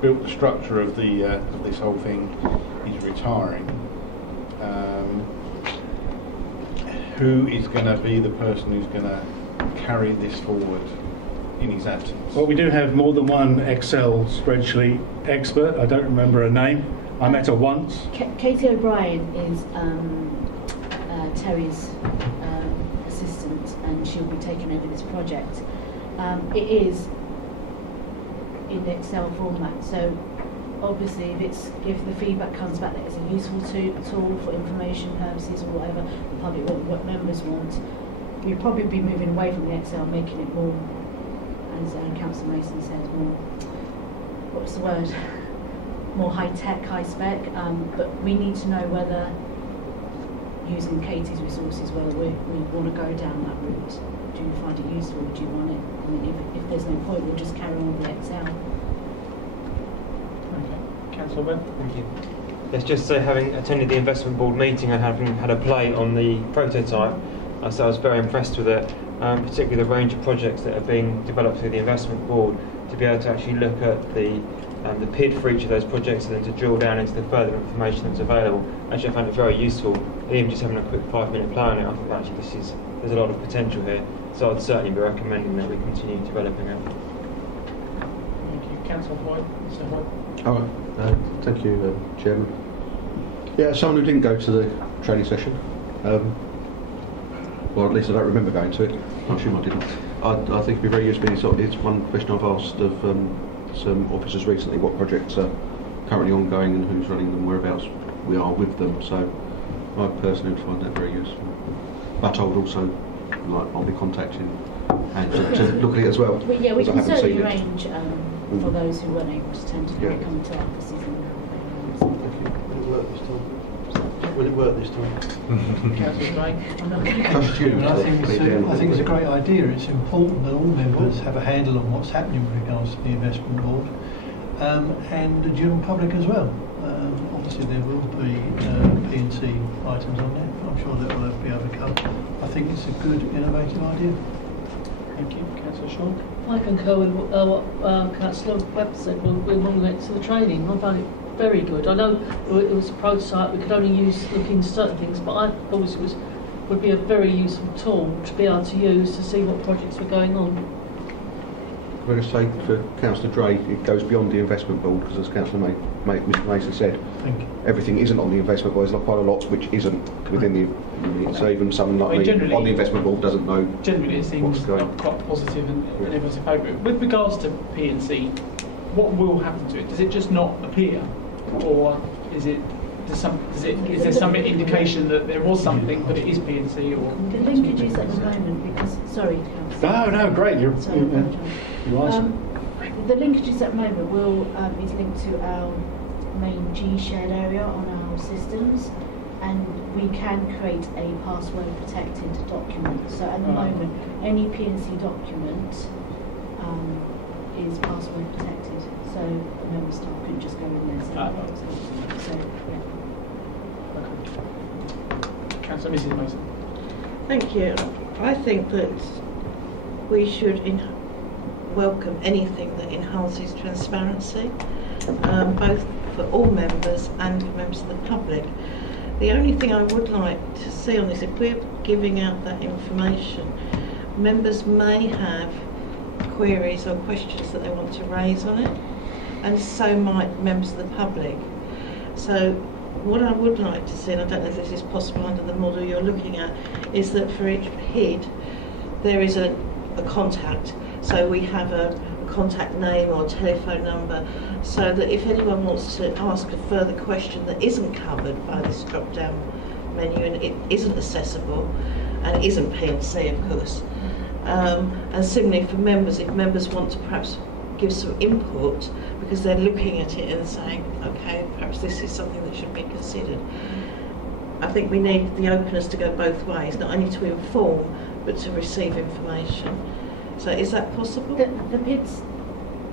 built the structure of the of this whole thing is retiring. Who is going to be the person who's going to carry this forward in his absence? Well, we do have more than one Excel spreadsheet expert. I don't remember her name. I met her once. Katie O'Brien is Terry's assistant, and she'll be taking over this project. It is in Excel format, so obviously if the feedback comes back that it's a useful tool for information purposes or whatever the public what members want, we'll probably be moving away from the Excel, making it more, as Councillor Mason said, more, what's the word, more high-tech, high-spec, but we need to know whether using Katie's resources, whether we want to go down that route. Do you find it useful? Do you want it? I mean, if there's no point, we'll just carry on with the Excel. Okay. Councillor Webb. Thank you. Let's just say, having attended the investment board meeting and having had a play on the prototype, I was very impressed with it, particularly the range of projects that are being developed through the investment board, to be able to actually look at the PID for each of those projects and then to drill down into the further information that's available. Actually, I found it very useful. Even just having a quick 5-minute play on it, I thought actually there's a lot of potential here. So I'd certainly be recommending that we continue developing it. Thank you. Councillor White. Mr. White. All right. Thank you, Chairman. Yeah, someone who didn't go to the training session, or at least I don't remember going to it. I'm sure I didn't. I think it'd be very useful. It's one question I've asked of some officers recently: what projects are currently ongoing and who's running them, whereabouts we are with them. So I personally would find that very useful. But I would also I'll be contacting Angela to look at it as well. Yeah, we can certainly arrange for those who weren't able to attend to come to our offices and Will it work this time? Councillor Gray. I think it's a great idea. It's important that all members have a handle on what's happening with regards to the investment board and the general public as well. Obviously there will be P&C items on there. I'm sure that will be overcome. I think it's a good, innovative idea. Thank you. Councillor Shaw. I concur with what Councillor Webb said when we went to the training. I found it very good. I know it was a prototype, we could only look into certain things, but I thought it would be a very useful tool to be able to use to see what projects were going on. Can I just say for Councillor Dray, it goes beyond the investment board, because as Councillor Mr Mason said, everything isn't on the investment board. There's quite a lot which isn't within the. So even someone like me on the investment board doesn't know. Generally, it seems quite positive and everyone's in favour. With regards to P&C, what will happen to it? Does it just not appear, or is it? Is there some indication that there was something, but it is P&C, or the linkages at the moment? Because No, great. You're the linkages at the moment will is linked to our main G shared area on our systems, and we can create a password protected document. So at the moment, any P&C document is password protected. So a member staff could just go in there. So yeah. Councillor Mrs Mason. Thank you. I think that we should welcome anything that enhances transparency, both for all members and for members of the public. The only thing I would like to see on this, if we're giving out that information, members may have queries or questions that they want to raise on it, and so might members of the public. So what I would like to see, and I don't know if this is possible under the model you're looking at, is that for each PID there is a contact. So we have a contact name or telephone number, so that if anyone wants to ask a further question that isn't covered by this drop-down menu and it isn't accessible, and it isn't P&C of course, and similarly for members, if members want to perhaps give some input because they're looking at it and saying, okay, perhaps this is something that should be considered. I think we need the openness to go both ways, not only to inform but to receive information. So is that possible? The PIDs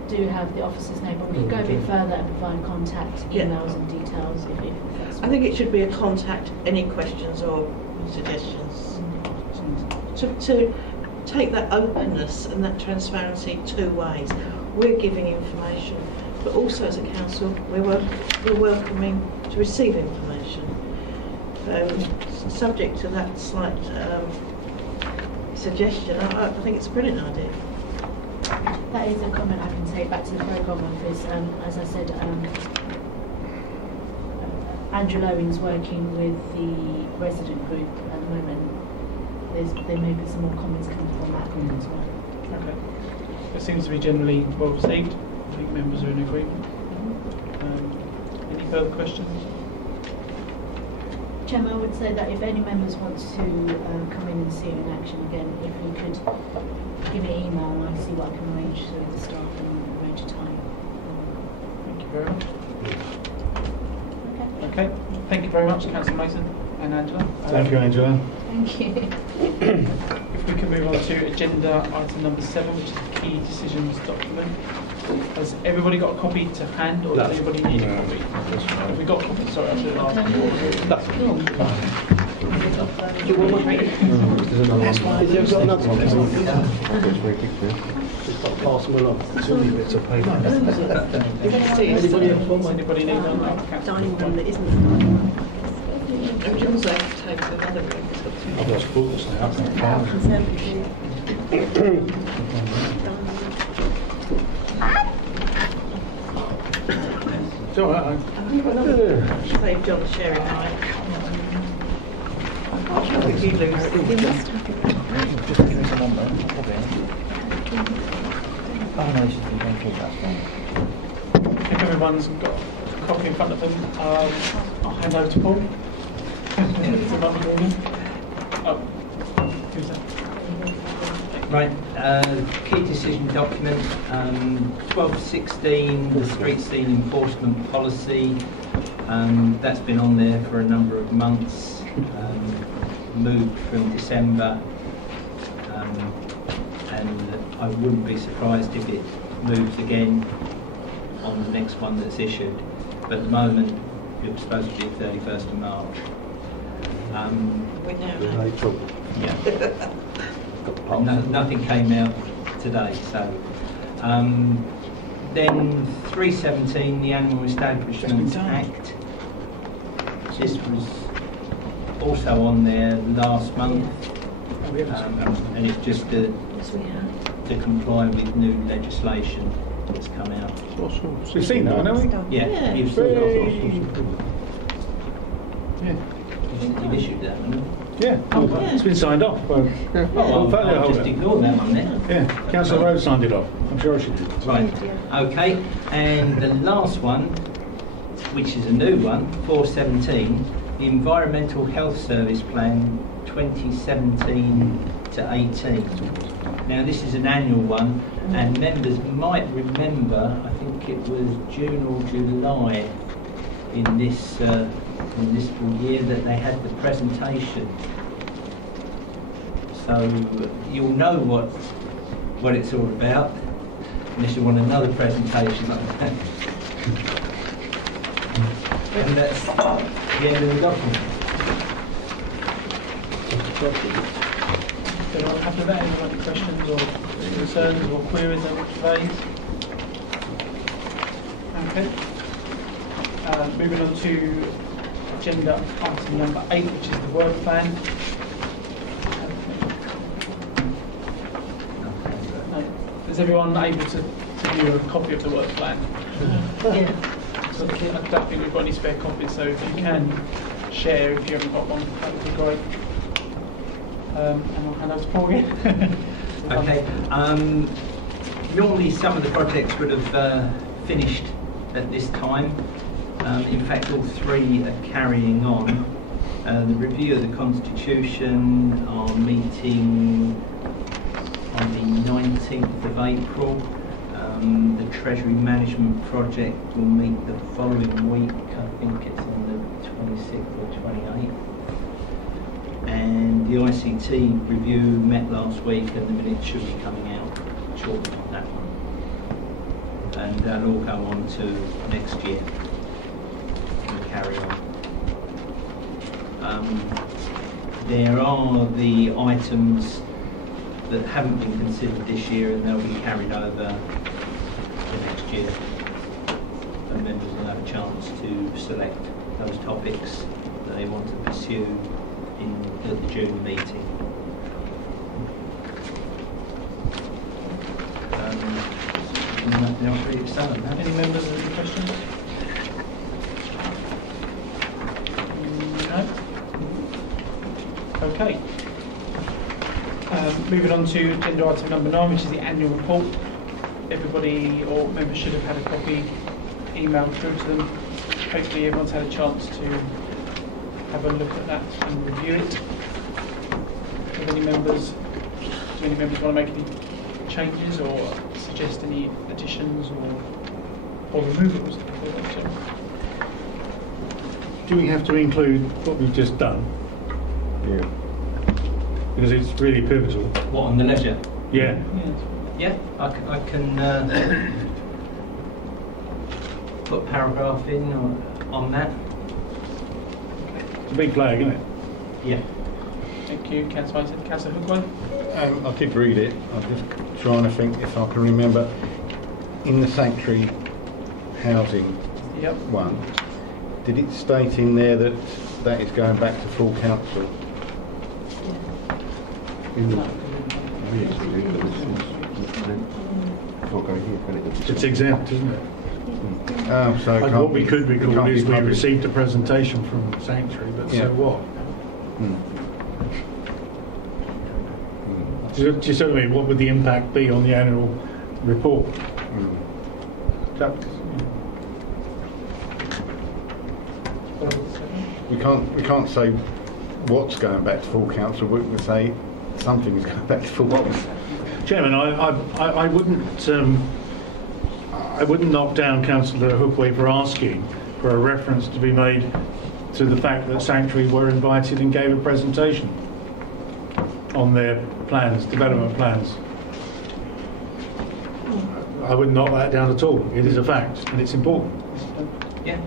do have the officer's name, but we could go a bit further and provide contact, emails and details if that's I think it should be a contact, any questions or suggestions. To take that openness and that transparency two ways. We're giving information, but also as a council we're welcoming to receive information. So subject to that slight suggestion, I think it's a brilliant idea. That is a comment I can take back to the programme office. As I said, Andrew Lowen's working with the resident group at the moment. There may be some more comments coming from that group as well. Okay. It seems to be generally well received. I think members are in agreement. Any further questions? Chairman, I would say that if any members want to come in and see you in action again, if you could give me an email and I'll see what I can arrange with the staff and arrange a time. Thank you very much. Okay. Thank you very much, Councillor Mason and Angela. Thank you, Angela. Thank you. If we can move on to agenda item number 7, which is the key decisions document. Has everybody got a copy to hand, or does anybody need a copy? Have we got copies? Sorry, I should have asked. Do you want one? That's fine. Have you got another one? Just got to pass them along. Too many bits of paper. Anybody else want one? Anybody need one? Dining room that isn't. I would also take another room. I've got books now. It's all right. Save John sharing mine. I think you lose it. You must have it. Just give me some number. Oh no, you should be going through that. If everyone's got a copy in front of them, I'll hand over to Paul. Who's that? Right, key decision document, 1216, the street scene enforcement policy. That's been on there for a number of months, moved from December, and I wouldn't be surprised if it moves again on the next one that's issued. But at the moment, it's supposed to be the 31st of March. We know. Yeah. Nothing came out today, so. Then 317, the Animal Establishments Act. This was also on there last month, and it's just a to comply with new legislation that's come out. We've seen that, haven't we? Yeah, you've seen that. You've issued that, haven't you? Yeah, it's been signed off. Well, I'll just ignore that one then. Yeah, Councillor Rhodes signed it off. I'm sure she did. Right, okay, and the last one, which is a new one, 417, the Environmental Health Service Plan 2017 to 18. Now this is an annual one, and members might remember, I think it was June or July in this full year that they had the presentation. So you'll know what it's all about, unless you want another presentation like that. And that's the end of the document. So after that, anyone have any questions or concerns or queries they want to raise? Okay. Moving on to agenda item number 8, which is the work plan. Is everyone able to view a copy of the work plan? Yeah. So I don't think we've got any spare copies, so if you can share, if you haven't got one, that would be great. And I'll hand over to Paul again. Okay. Normally some of the projects would have finished at this time. In fact, all three are carrying on. The review of the Constitution are meeting on the 19th of April. The Treasury Management Project will meet the following week. I think it's on the 26th or 28th. And the ICT review met last week, and the minutes should be coming out shortly on that one. And that'll all go on to next year. We'll carry on. There are the items that haven't been considered this year, and they'll be carried over to next year. And members will have a chance to select those topics that they want to pursue at the June meeting. Nothing else really to say on that. Any members have any questions? No? Okay. Moving on to agenda item number 9, which is the annual report. Everybody or members should have had a copy emailed through to them. Hopefully everyone's had a chance to have a look at that and review it. Do any members want to make any changes or suggest any additions or removals? Do we have to include what we've just done? Yeah. Because it's really pivotal. What, on the leisure? Yeah. Yeah, I can put a paragraph in on that. It's a big flag, isn't it? Yeah. Thank you, Councillor Hookway. I did read it. I'm just trying to think if I can remember. In the sanctuary housing one, did it state in there that that is going back to full council? It's exempt, isn't it? Oh, so And what we could record is we received a presentation from Sanctuary, but so what? Do you see what I mean? What would the impact be on the annual report? We can't say what's going back to full council. We can say something is going back to full council. Chairman, I wouldn't knock down Councillor Hookway for asking for a reference to be made to the fact that Sanctuary were invited and gave a presentation on their plans, development plans. I wouldn't knock that down at all. It is a fact and it's important. Yeah.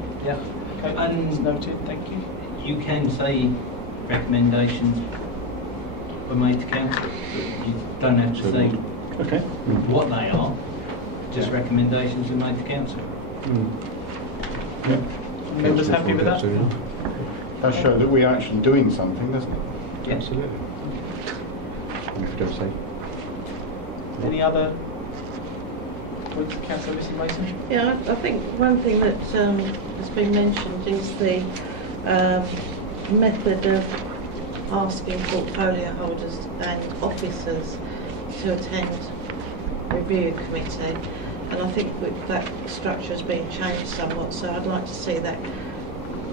Okay, and noted, thank you. You can say recommendations were made to council. You don't have to say what they are. Just recommendations were made to council. Members happy with that? That shows that we're actually doing something, doesn't it? Yeah. Absolutely. And if you don't say. Any other points, Councillor Mrs Mason? Yeah, I think one thing that has been mentioned is the method of asking portfolio holders and officers to attend review committee, and I think that structure has been changed somewhat, so I'd like to see that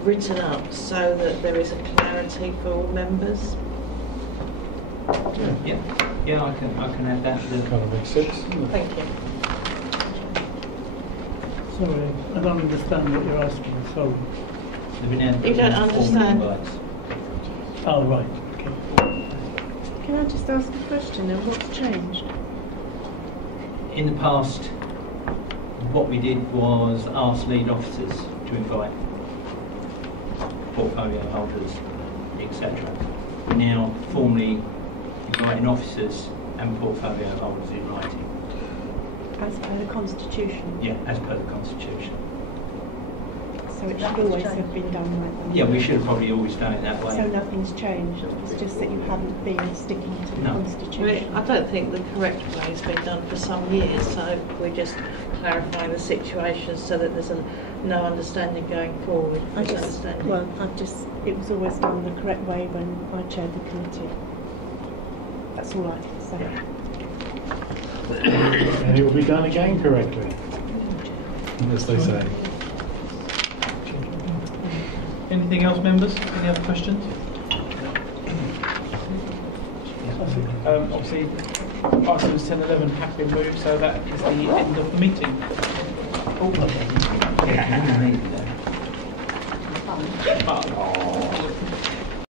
written up so that there is a clarity for all members. Yeah, I can add that. Kind of makes sense. Thank you. Sorry, I don't understand what you're asking, sorry. You don't understand? Oh, right, okay. Can I just ask a question then? What's changed? In the past, what we did was ask lead officers to invite portfolio holders, etc. We're now formally inviting officers and portfolio holders in writing. As per the Constitution? Yeah, as per the Constitution. So it should always have been done like that? Yeah, we should have probably always done it that way. So nothing's changed, it's just that you haven't been sticking to the Constitution? I don't think the correct way has been done for some years, so we're just clarifying the situation so that there's no understanding going forward. It was always done the correct way when I chaired the committee. That's all I can say. And it will be done again correctly, as they say. Anything else, members? Any other questions? Obviously, items 10 and 11 have been moved, so that is the end of the meeting. Oh.